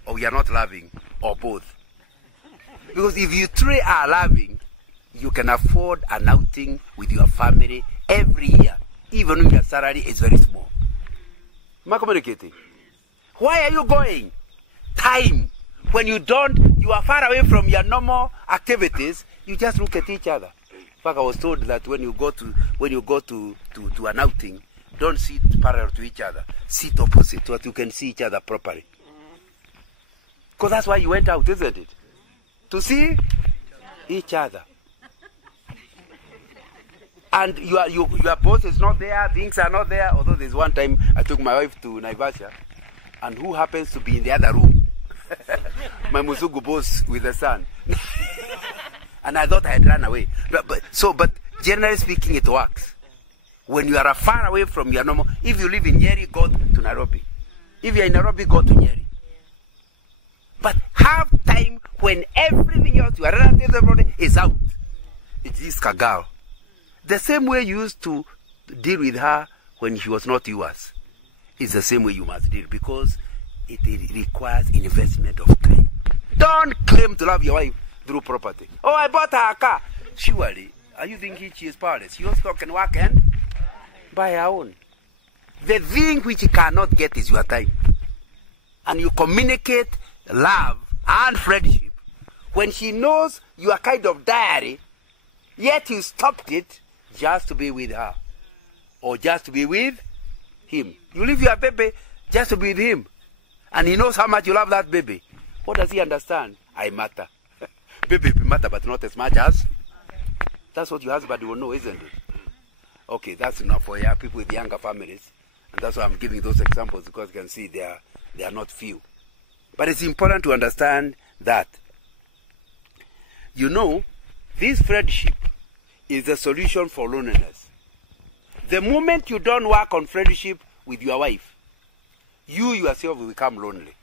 or we are not loving, or both. Because if you three are loving, you can afford an outing with your family every year, even if your salary is very small. Am I communicating? Why are you going? Time. When you are far away from your normal activities, you just look at each other. In fact, I was told that when you go to an outing, don't sit parallel to each other. Sit opposite so that you can see each other properly. Because that's why you went out, isn't it? To see each other. And your boss is not there, things are not there. Although there's one time I took my wife to Naivasha, and who happens to be in the other room? My Musugu boss with the son. And I thought I had run away. But generally speaking, it works. When you are far away from your normal, if you live in Nyeri, go to Nairobi. If you are in Nairobi, go to Nyeri. But have time when everything else, your relatives, everybody is out. It is Kagao. The same way you used to deal with her when she was not yours, is the same way you must deal, because it requires investment of time. Don't claim to love your wife through property. Oh, I bought her a car. Surely, are you thinking she is powerless? She also can work and buy her own. The thing which you cannot get is your time. And you communicate love and friendship when she knows you are kind of diary, yet you stopped it just to be with her or just to be with him. You leave your baby just to be with him, and he knows how much you love that baby. What does he understand? I matter. Baby matter, but not as much as. That's what your husband will know, isn't it? Okay, that's enough for people with younger families, and that's why I'm giving those examples, because you can see they are not few. But it's important to understand that, you know, this friendship is the solution for loneliness. The moment you don't work on friendship with your wife, you yourself will become lonely.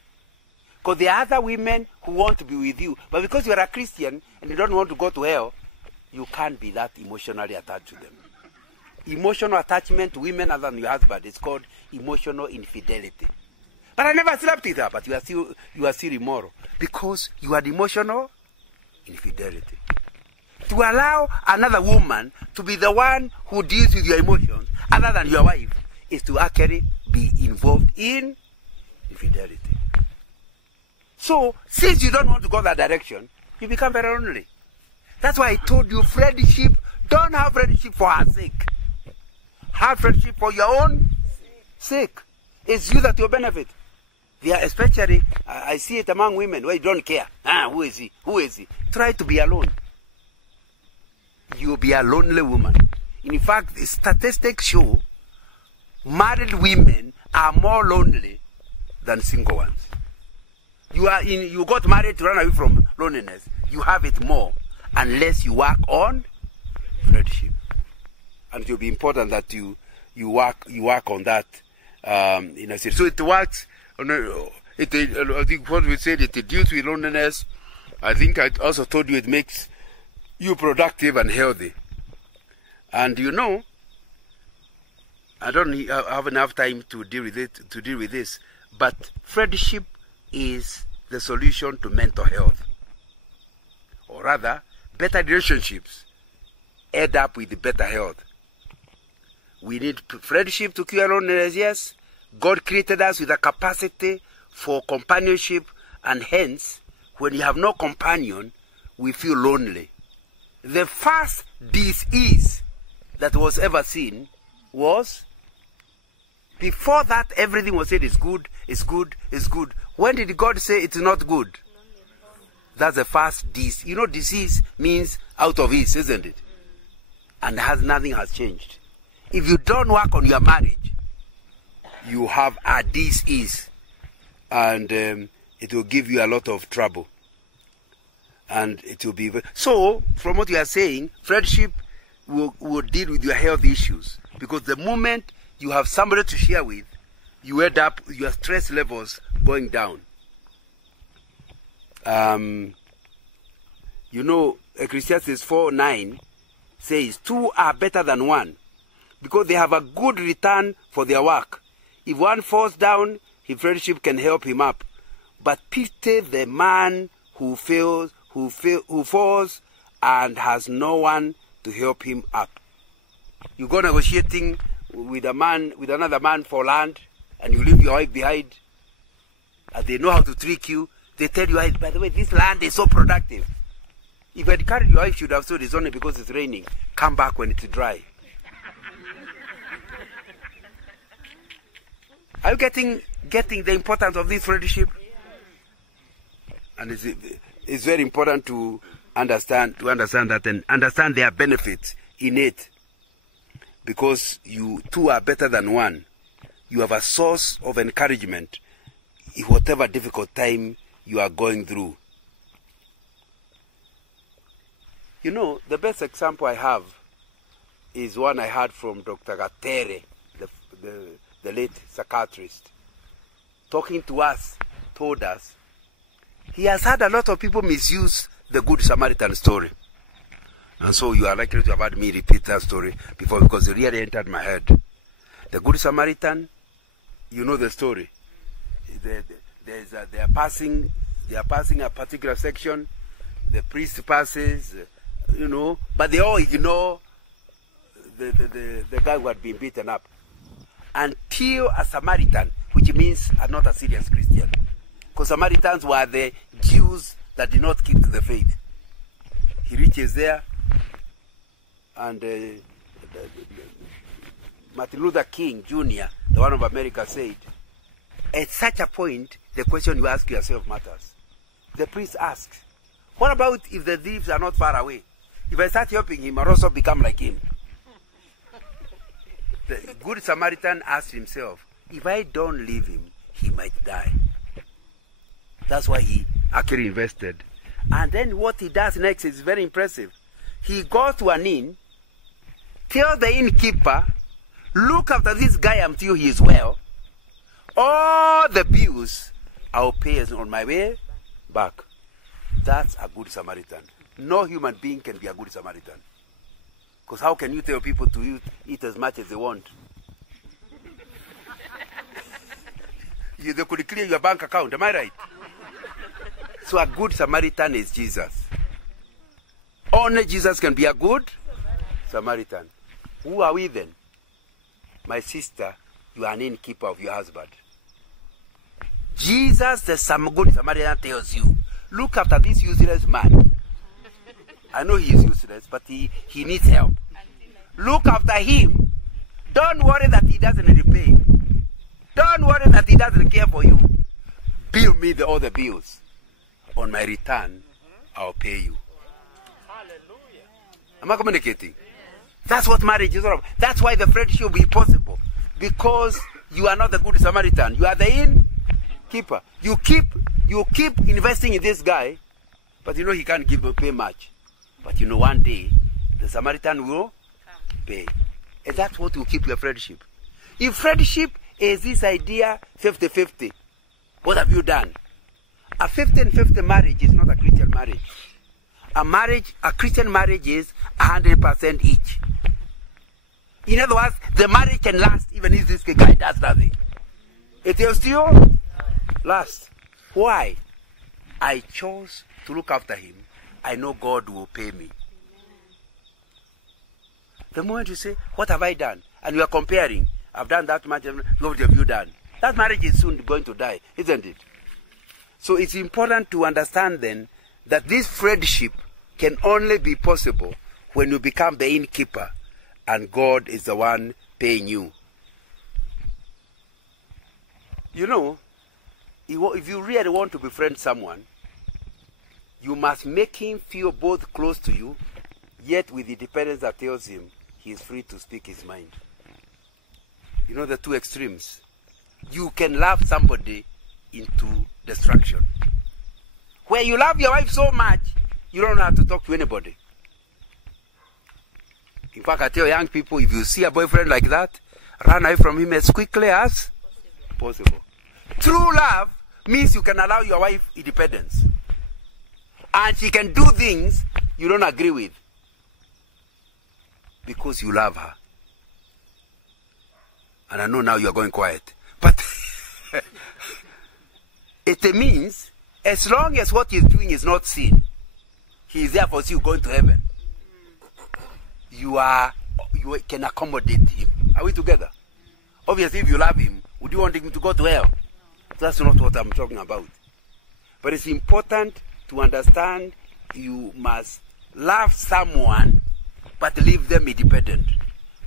Because there are other women who want to be with you, but because you are a Christian and you don't want to go to hell, you can't be that emotionally attached to them. Emotional attachment to women other than your husband is called emotional infidelity. But I never slept with her, but you are still immoral, because you had emotional infidelity. To allow another woman to be the one who deals with your emotions other than your wife is to actually be involved in infidelity. So, since you don't want to go that direction, you become very lonely. That's why I told you, friendship, don't have friendship for her sake. Have friendship for your own sake. It's you that will benefit. Especially, I see it among women where you don't care. Who is he? Who is he? Try to be alone. You'll be a lonely woman. In fact, statistics show married women are more lonely than single ones. You got married to run away from loneliness. You have it more unless you work on friendship. And it will be important that you work on that in a sense. So it works. I think what we said, it deals with loneliness. I think I also told you it makes you productive and healthy. And you know, I don't have enough time to deal with this, but friendship is the solution to mental health. Or rather, better relationships add up with better health. We need friendship to cure loneliness, yes. God created us with a capacity for companionship, and hence, when you have no companion, we feel lonely. The first disease that was ever seen was, before that everything was said is good, is good, is good. When did God say it's not good? That's the first disease. You know, disease means out of ease, isn't it? And nothing has changed. If you don't work on your marriage, you have a disease, and it will give you a lot of trouble. And it will be so. From what you are saying, friendship will deal with your health issues, because the moment you have somebody to share with, you end up your stress levels going down. You know, Ecclesiastes 4:9 says, 2 are better than 1, because they have a good return for their work. If one falls down, his friendship can help him up. But pity the man who falls and has no one to help him up. You go negotiating with another man for land, and you leave your wife behind, and they know how to trick you. They tell you, by the way, this land is so productive. If you had carried your wife, you should have sold it's only because it's raining. Come back when it's dry. Are you getting the importance of this friendship? And it's very important to understand that and understand their benefits in it. Because you two are better than one. You have a source of encouragement in whatever difficult time you are going through. You know, the best example I have is one I had from Dr. Gatere, the late psychiatrist. Talking to us, told us, he has had a lot of people misuse the Good Samaritan story. And so you are likely to have heard me repeat that story before, because it really entered my head. The Good Samaritan, you know the story. They are passing a particular section. The priest passes, you know, but they all ignore the guy who had been beaten up. Until a Samaritan, which means not a serious Christian, because Samaritans were the Jews that did not keep to the faith. He reaches there, and Martin Luther King Jr., the one of America, said, at such a point, the question you ask yourself matters. The priest asks, what about if the thieves are not far away? If I start helping him, I'll also become like him. The Good Samaritan asked himself, if I don't leave him, he might die. That's why he actually invested. And then what he does next is very impressive. He goes to an inn, tells the innkeeper, look after this guy until he is well. All the bills I'll pay on my way back. That's a Good Samaritan. No human being can be a Good Samaritan. Because how can you tell people to eat as much as they want? They could clear your bank account, am I right? So a Good Samaritan is Jesus. Only Jesus can be a Good Samaritan. Who are we then? My sister, you are an innkeeper of your husband. Jesus, the Good Samaritan, tells you, look after this useless man. I know he is useless, but he needs help. Look after him. Don't worry that he doesn't repay. Don't worry that he doesn't care for you. Bill me all the bills. On my return, I'll pay you. Hallelujah. Am I communicating? That's what marriage is all about. That's why the friendship will be possible. Because you are not the Good Samaritan. You are the Keeper. You keep investing in this guy, but you know he can't pay much. But you know one day the Samaritan will pay. And that's what will keep your friendship. If friendship is this idea 50-50, what have you done? A 50-50 marriage is not a Christian marriage. A Christian marriage is 100% each. In other words, the marriage can last even if this guy does nothing. It will still last. Why? I chose to look after him. I know God will pay me. The moment you say, what have I done? And you are comparing, I've done that much, what have you done? That marriage is soon going to die, isn't it? So it's important to understand then that this friendship can only be possible when you become the innkeeper and God is the one paying you. You know, if you really want to befriend someone, you must make him feel both close to you, yet with the dependence that tells him he is free to speak his mind. You know the two extremes. You can love somebody into destruction. Where you love your wife so much, you don't have to talk to anybody. In fact, I tell young people, if you see a boyfriend like that, run away from him as quickly as possible. True love means you can allow your wife independence. And she can do things you don't agree with. Because you love her. And I know now you are going quiet. But it means as long as what he's doing is not sin, he is there for you going to heaven. You can accommodate him. Are we together? Obviously, if you love him, would you want him to go to hell? That's not what I'm talking about. But it's important to understand you must love someone, but leave them independent.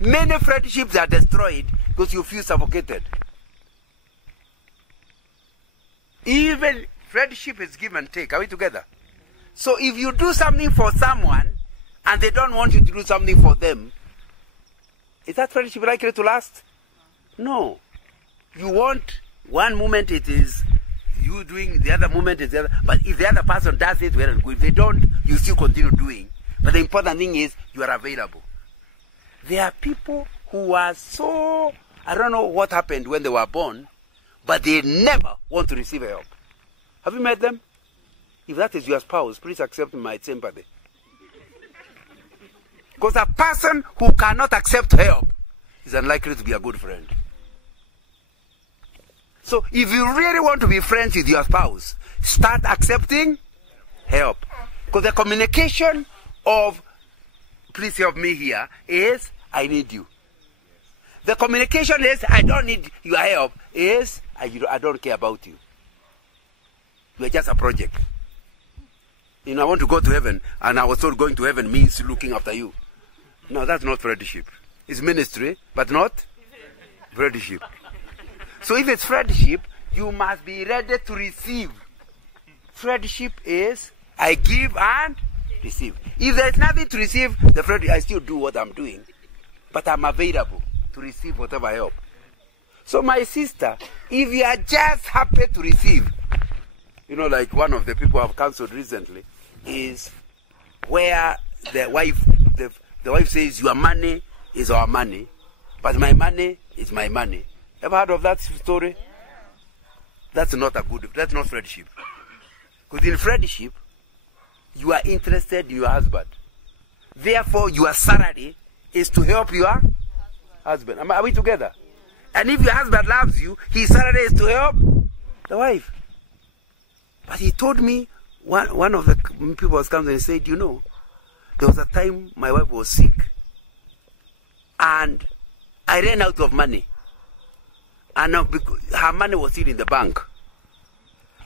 Many friendships are destroyed because you feel suffocated. Even friendship is give and take. Are we together? So if you do something for someone and they don't want you to do something for them, is that friendship likely to last? No. You want one moment it is you doing, the other moment is the other. But if the other person does it, well and good. If they don't, you still continue doing. But the important thing is you are available. There are people who are so, I don't know what happened when they were born, but they never want to receive help. Have you met them? If that is your spouse, please accept my sympathy. Because a person who cannot accept help is unlikely to be a good friend. So if you really want to be friends with your spouse, start accepting help. Because the communication of, please help me here, is, I need you. The communication is, I don't need your help, is, I don't care about you. You are just a project. You know, I want to go to heaven, and I was told going to heaven means looking after you. No, that's not friendship. It's ministry, but not friendship. So if it's friendship, you must be ready to receive. Friendship is, I give and receive. If there's nothing to receive, the friendship, I still do what I'm doing. But I'm available to receive whatever help. So my sister, if you are just happy to receive, you know, like one of the people I've counseled recently, is where the wife says, your money is our money, but my money is my money. Ever heard of that story? That's not friendship. Because in friendship, you are interested in your husband. Therefore, your salary is to help your husband. Are we together? And if your husband loves you, his salary is to help the wife. But he told me, one of the people was coming and said, you know, there was a time my wife was sick. And I ran out of money. And her money was still in the bank.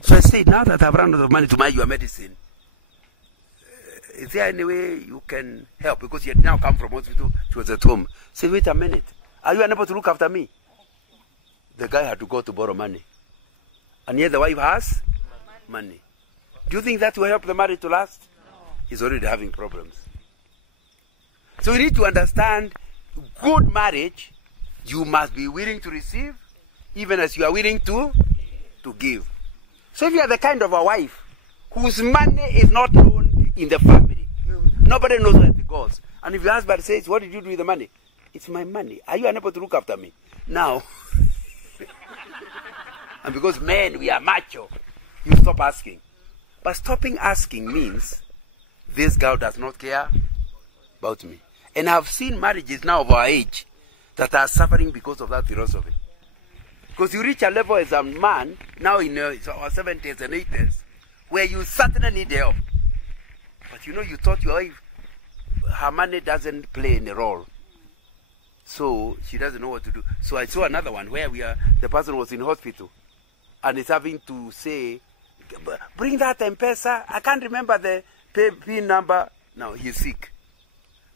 So I said, now that I've run out of money to buy your medicine, is there any way you can help? Because she had now come from hospital, she was at home. I said, wait a minute. Are you unable to look after me? The guy had to go to borrow money. And yet the wife has money. Do you think that will help the marriage to last? No. He's already having problems. So you need to understand, good marriage, you must be willing to receive, even as you are willing to give. So if you are the kind of a wife whose money is not known in the family, nobody knows where it goes. And if your husband says, what did you do with the money? It's my money. Are you unable to look after me? Now, and because men, we are macho, you stop asking. But stopping asking means this girl does not care about me. And I've seen marriages now of our age that are suffering because of that philosophy. Because you reach a level as a man, now in our 70s and 80s, where you certainly need help. But you know, you thought your wife, her money doesn't play any role. So she doesn't know what to do. So I saw another one where the person was in hospital and is having to say, bring that M-Pesa. I can't remember the PIN number. Now he's sick.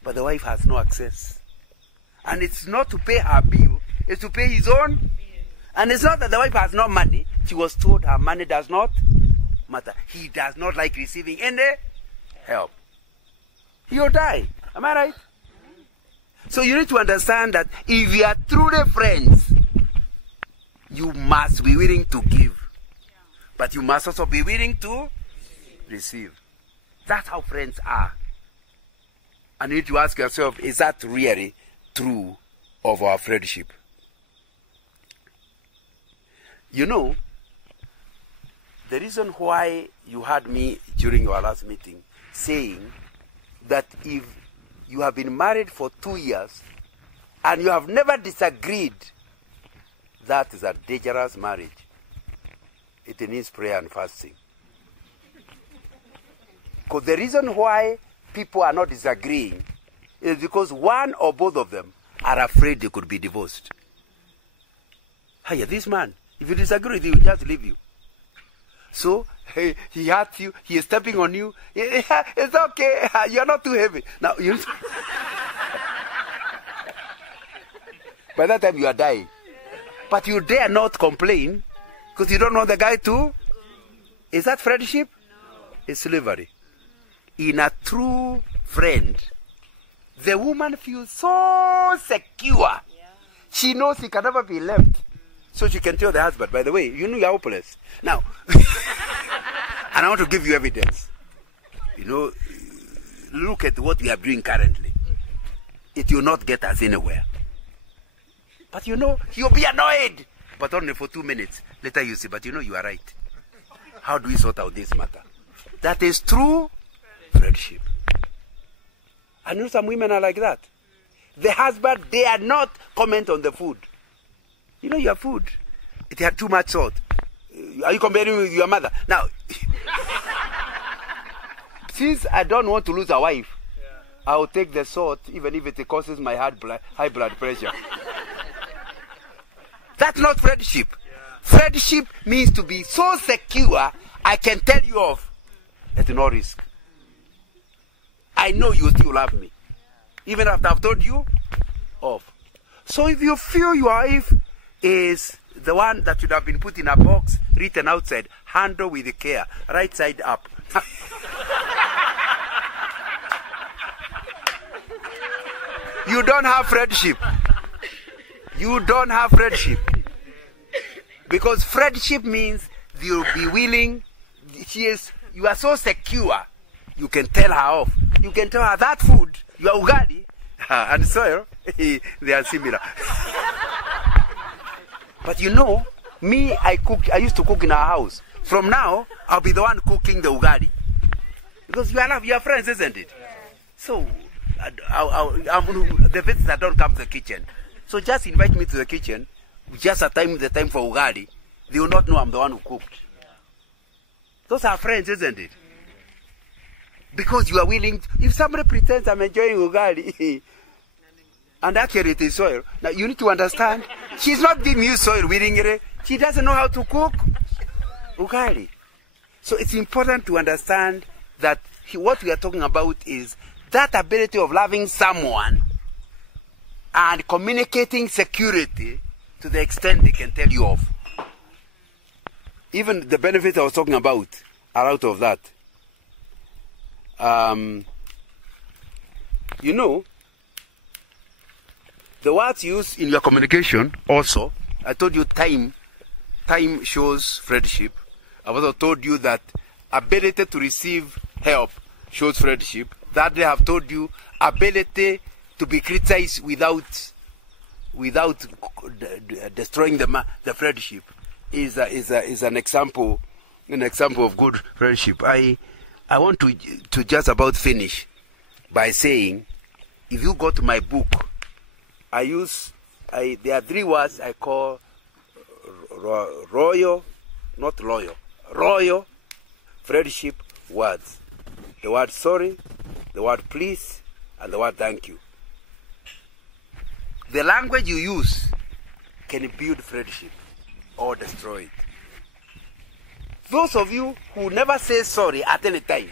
But the wife has no access. And it's not to pay her bill, it's to pay his own. And it's not that the wife has no money. She was told her money does not matter. He does not like receiving any help. He'll die. Am I right? So you need to understand that if you are truly friends, you must be willing to give. But you must also be willing to receive. That's how friends are. And you need to ask yourself, is that really true of our friendship? You know, the reason why you heard me during your last meeting saying that if you have been married for 2 years and you have never disagreed, that is a dangerous marriage. It needs prayer and fasting. Because the reason why people are not disagreeing is because one or both of them are afraid they could be divorced. Hey, this man, if you disagree with you, he'll just leave you. So, hey, he hurts you, he is stepping on you. It's okay, you're not too heavy. Now, by that time you are dying. But you dare not complain because you don't want the guy to. Is that friendship? It's slavery. In a true friend, the woman feels so secure. She knows he can never be left. So she can tell the husband, by the way, you know you're hopeless. Now, and I want to give you evidence. You know, look at what we are doing currently. It will not get us anywhere. But you know, you'll be annoyed. But only for 2 minutes. Later you say, but you know you are right. How do we sort out this matter? That is true friendship. I know some women are like that. The husband dare not comment on the food. You know your food, it had too much salt. Are you comparing with your mother? Now, since I don't want to lose a wife, I'll take the salt even if it causes my high blood pressure. That's not friendship. Friendship means to be so secure, I can tell you off at no risk. I know you still love me. Even after I've told you off. So if you feel your wife is the one that should have been put in a box, written outside, handle with care, right side up. You don't have friendship. You don't have friendship. Because friendship means you'll be willing, you are so secure, you can tell her off. You can tell her that food, your ugali and soil, they are similar. But you know, me, I used to cook in our house. From now, I'll be the one cooking the ugali. Because you are friends, isn't it? So, the visitors don't come to the kitchen. So just invite me to the kitchen, just the time for ugali. They will not know I'm the one who cooked. Those are friends, isn't it? Because you are willing, if somebody pretends I'm enjoying ugali, and actually it is soil. Now you need to understand, she's not giving you soil willingly. She doesn't know how to cook ugali. So it's important to understand that what we are talking about is that ability of loving someone and communicating security to the extent they can tell you off. Even the benefits I was talking about are out of that. You know, the words used in your communication also, I told you time shows friendship. I've also told you that ability to receive help shows friendship. Thirdly, I've told you ability to be criticized without destroying the friendship is an example of good friendship. I want to just about finish by saying, if you go to my book, there are 3 words I call royal friendship words. The word sorry, the word please, and the word thank you. The language you use can build friendship or destroy it. Those of you who never say sorry at any time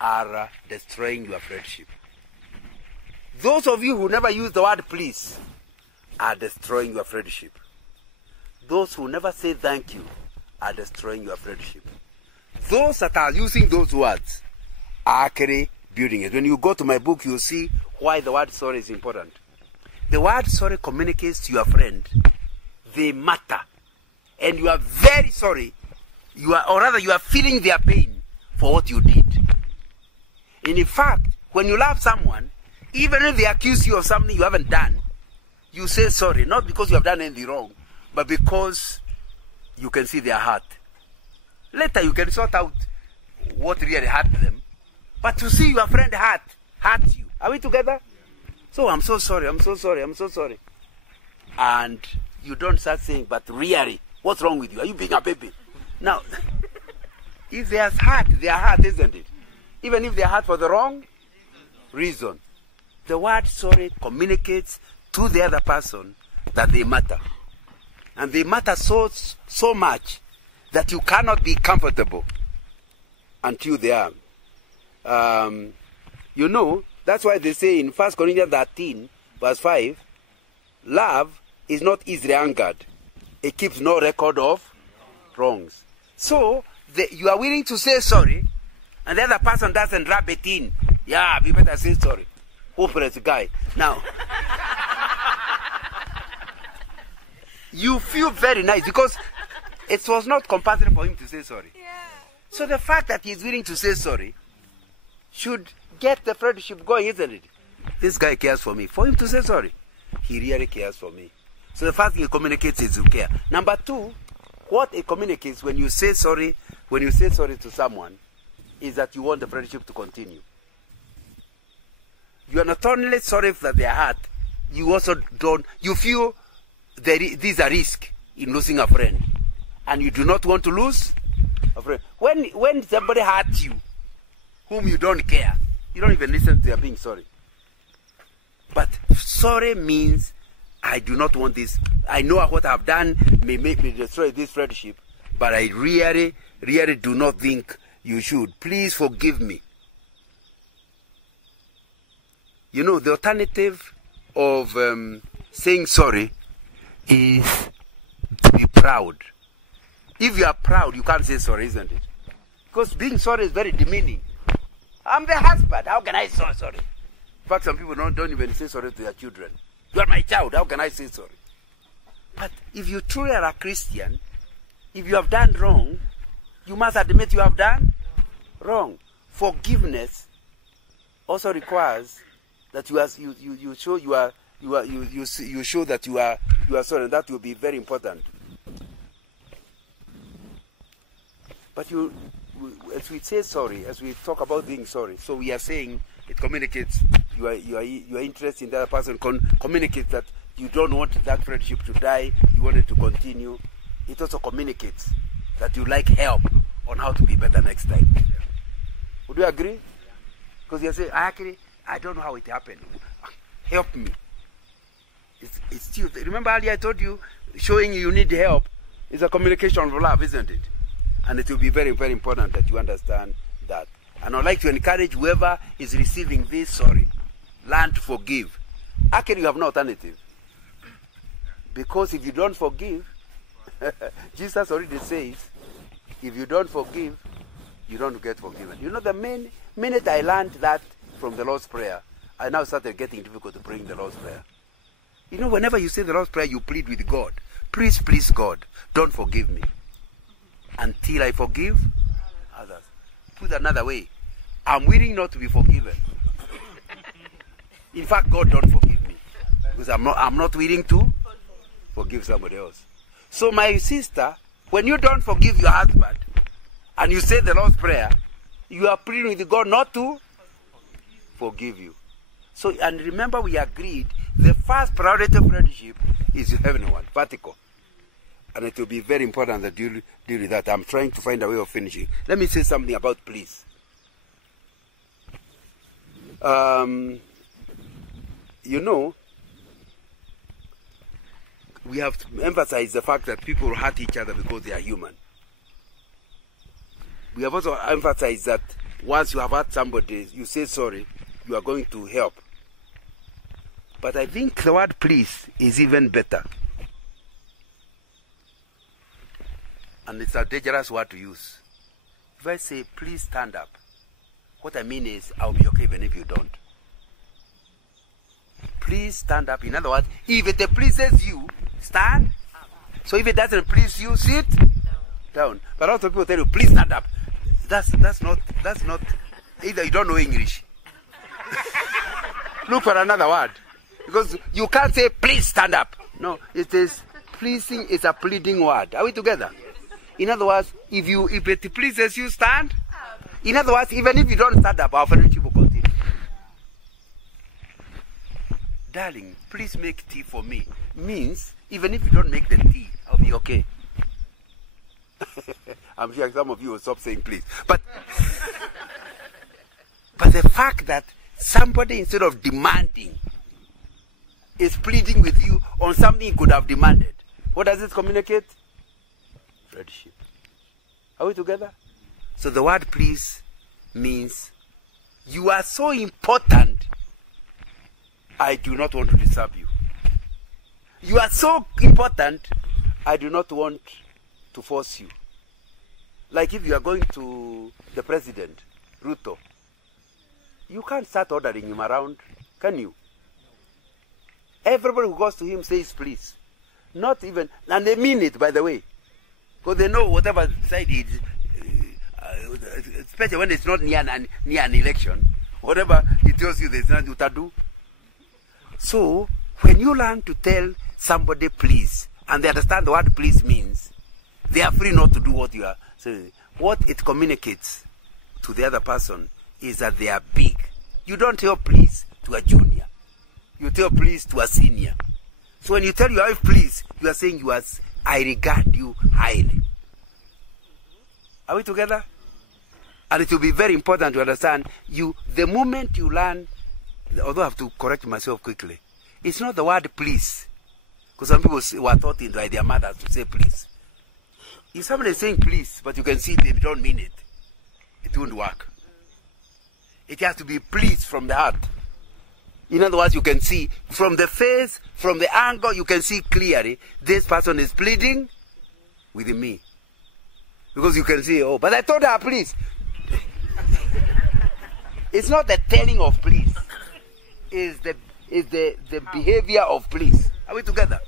are destroying your friendship. Those of you who never use the word please are destroying your friendship. Those who never say thank you are destroying your friendship. Those that are using those words are actually building it. When you go to my book, you'll see why the word sorry is important. The word sorry communicates to your friend they matter, and you are very sorry. You are feeling their pain for what you did. And in fact, when you love someone, even if they accuse you of something you haven't done, you say sorry, not because you have done anything wrong, but because you can see their heart. Later you can sort out what really hurt them, but to see your friend hurt you. Are we together? So I'm so sorry, I'm so sorry, I'm so sorry. And you don't start saying, but really, what's wrong with you? Are you being a baby? Now, if they are hurt, isn't it? Even if they are hurt for the wrong reason. The word sorry communicates to the other person that they matter. And they matter so much that you cannot be comfortable until they are. You know, that's why they say in 1 Corinthians 13, verse 5, love is not easily angered. It keeps no record of wrongs. So, you are willing to say sorry, and the other person doesn't rub it in. Yeah, we better say sorry. Hopeless guy. Now, you feel very nice because it was not compulsory for him to say sorry. Yeah. So the fact that he's willing to say sorry should get the friendship going, isn't it? This guy cares for me. For him to say sorry, he really cares for me. So the first thing he communicates is you care. Number 2, what it communicates when you say sorry to someone is that you want the friendship to continue. You are not only sorry that they are hurt, you also you feel there is a risk in losing a friend. And you do not want to lose a friend. When somebody hurts you, whom you don't care, you don't even listen to their being sorry. But sorry means, I do not want this. I know what I've done may make me destroy this friendship, but I really, really do not think you should. Please forgive me. You know, the alternative of saying sorry is to be proud. If you are proud, you can't say sorry, isn't it? Because being sorry is very demeaning. I'm the husband. How can I say sorry? In fact, some people don't even say sorry to their children. You are my child. How can I say sorry? But if you truly are a Christian, if you have done wrong, you must admit you have done wrong. Forgiveness also requires that you show you show that you are sorry, and that will be very important. But as we say sorry, as we talk about being sorry, so we are saying it communicates you are interested in the other person, communicates that you don't want that friendship to die, you want it to continue. It also communicates that you like help on how to be better next time. Would you agree? Because you say, I don't know how it happened. Help me. It's still, remember earlier I told you, showing you need help is a communication of love, isn't it? And it will be very, very important that you understand that. And I'd like to encourage whoever is receiving this sorry, learn to forgive. Actually, you have no alternative. Because if you don't forgive, Jesus already says, if you don't forgive, you don't get forgiven. You know, the minute I learned that from the Lord's Prayer, I now started getting difficult to praying the Lord's Prayer. You know, whenever you say the Lord's Prayer, you plead with God. Please, God, don't forgive me. until I forgive others. Put another way, I'm willing not to be forgiven. In fact, God don't forgive me because I'm not willing to forgive somebody else. So my sister, when you don't forgive your husband and you say the Lord's Prayer, you are pleading with God not to forgive you. So, and remember, we agreed the first priority of friendship is the heavenly one, vertical. And it will be very important that you deal with that. I'm trying to find a way of finishing. Let me say something about please. You know, we have to emphasize the fact that people hurt each other because they are human. We have also emphasized that once you have hurt somebody, you say sorry, you are going to help. But I think the word please is even better. And it's a dangerous word to use. If I say, please stand up, what I mean is, I'll be okay even if you don't. Please stand up. In other words, if it pleases you, stand up. So if it doesn't please you, sit down. But a lot of people tell you, please stand up. That's not, either you don't know English. Look for another word. Because you can't say, please stand up. No, it is, pleasing is a pleading word. Are we together? In other words, if it pleases you, stand. In other words, even if you don't stand up, our friendship will continue. Darling, please make tea for me. Means, even if you don't make the tea, I'll be okay. I'm sure some of you will stop saying please. But the fact that somebody, instead of demanding, is pleading with you on something he could have demanded, what does it communicate? Friendship. Are we together? So the word please means you are so important, I do not want to disturb you. You are so important, I do not want to force you. Like if you are going to the president, Ruto, you can't start ordering him around, can you? Everybody who goes to him says please. Not even, and they mean it, by the way. Because they know whatever side he is, especially when it's not near an election, whatever he tells you, there's nothing to do. So, when you learn to tell somebody please, and they understand the word please means, they are free not to do what you are saying. What it communicates to the other person is that they are big. You don't tell please to a junior. You tell please to a senior. So when you tell your wife please, you are saying I regard you highly. Are we together? And it will be very important to understand the moment you learn, although I have to correct myself quickly, it's not the word please. Because some people were taught by their mothers to say please. If somebody is saying please, but you can see they don't mean it, it won't work. It has to be please from the heart. In other words, you can see from the face, from the angle, you can see clearly this person is pleading with me. Because you can see, oh, but I told her please. It's not the telling of please. It's the behavior of please. Are we together?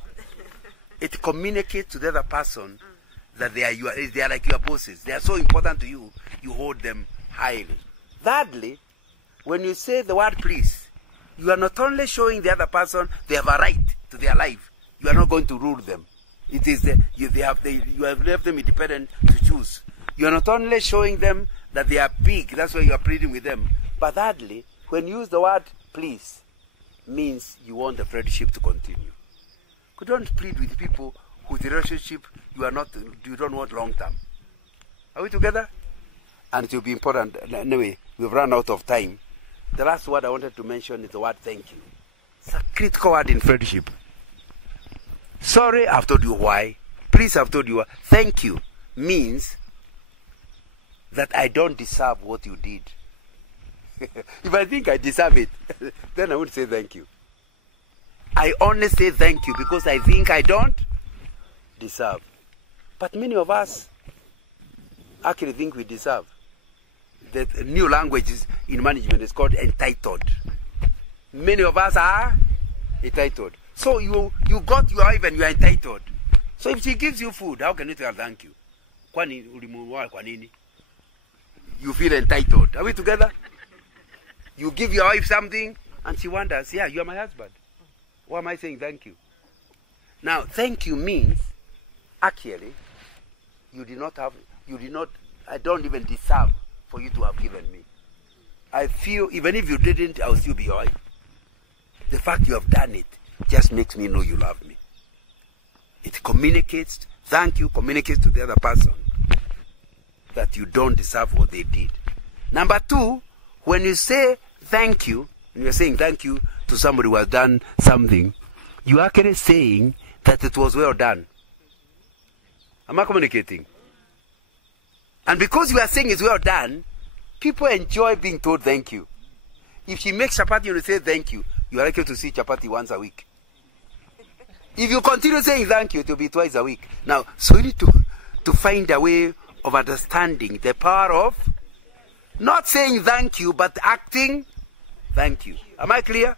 It communicates to the other person that they are like your bosses. They are so important to you, you hold them highly. Thirdly, when you say the word please, you are not only showing the other person they have a right to their life. You are not going to rule them. It is you have left them independent to choose. You are not only showing them that they are big, that's why you are pleading with them. But thirdly, when you use the word please, means you want the friendship to continue. You don't plead with people whose relationship you don't want long term. Are we together? And it will be important. Anyway, we've run out of time. The last word I wanted to mention is the word thank you. It's a critical word in friendship. Sorry, I've told you why. Please, I've told you why. Thank you means that I don't deserve what you did. If I think I deserve it, then I would say thank you. I only say thank you because I think I don't deserve. But many of us actually think we deserve. The new language in management is called entitled. Many of us are entitled. So you got your wife and you are entitled. So if she gives you food, how can you tell thank you? Kwani ulimuoa kwa nini? You feel entitled. Are we together? You give your wife something and she wonders, yeah, you are my husband. Why am I saying thank you? Now, thank you means, actually, I don't even deserve for you to have given me. I feel, even if you didn't, I'll still be your wife. The fact you have done it just makes me know you love me. It communicates, thank you communicates to the other person that you don't deserve what they did. Number two, when you say thank you, when you're saying thank you to somebody who has done something, you are actually saying that it was well done. Am I communicating? And because you are saying it's well done, people enjoy being told thank you. If she makes chapati and you say thank you, you are likely to see chapati once a week. If you continue saying thank you, it will be twice a week. Now, so you need to find a way of understanding the power of not saying thank you, but acting thank you. Am I clear?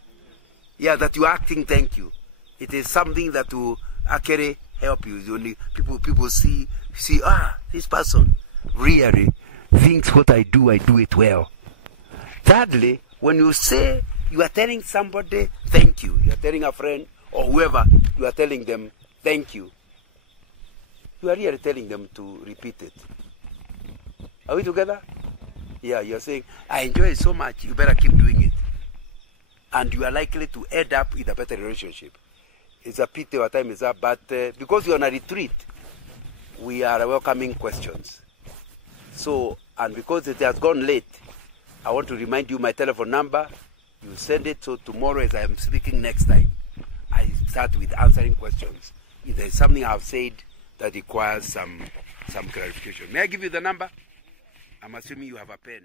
Yeah, that you are acting thank you. It is something that will actually help you. Only people see, this person really thinks what I do it well. Thirdly, when you say you are telling somebody thank you, you are telling a friend or whoever, you are telling them thank you, you are really telling them to repeat it. Are we together? Yeah, you are saying, I enjoy it so much, you better keep doing it. And you are likely to end up in a better relationship. It's a pity our time is up, but because we are on a retreat, we are welcoming questions. So, and because it has gone late, I want to remind you my telephone number. You send it, so tomorrow as I am speaking next time, I start with answering questions. If there is something I've said that requires some clarification. May I give you the number? I'm assuming you have a pen.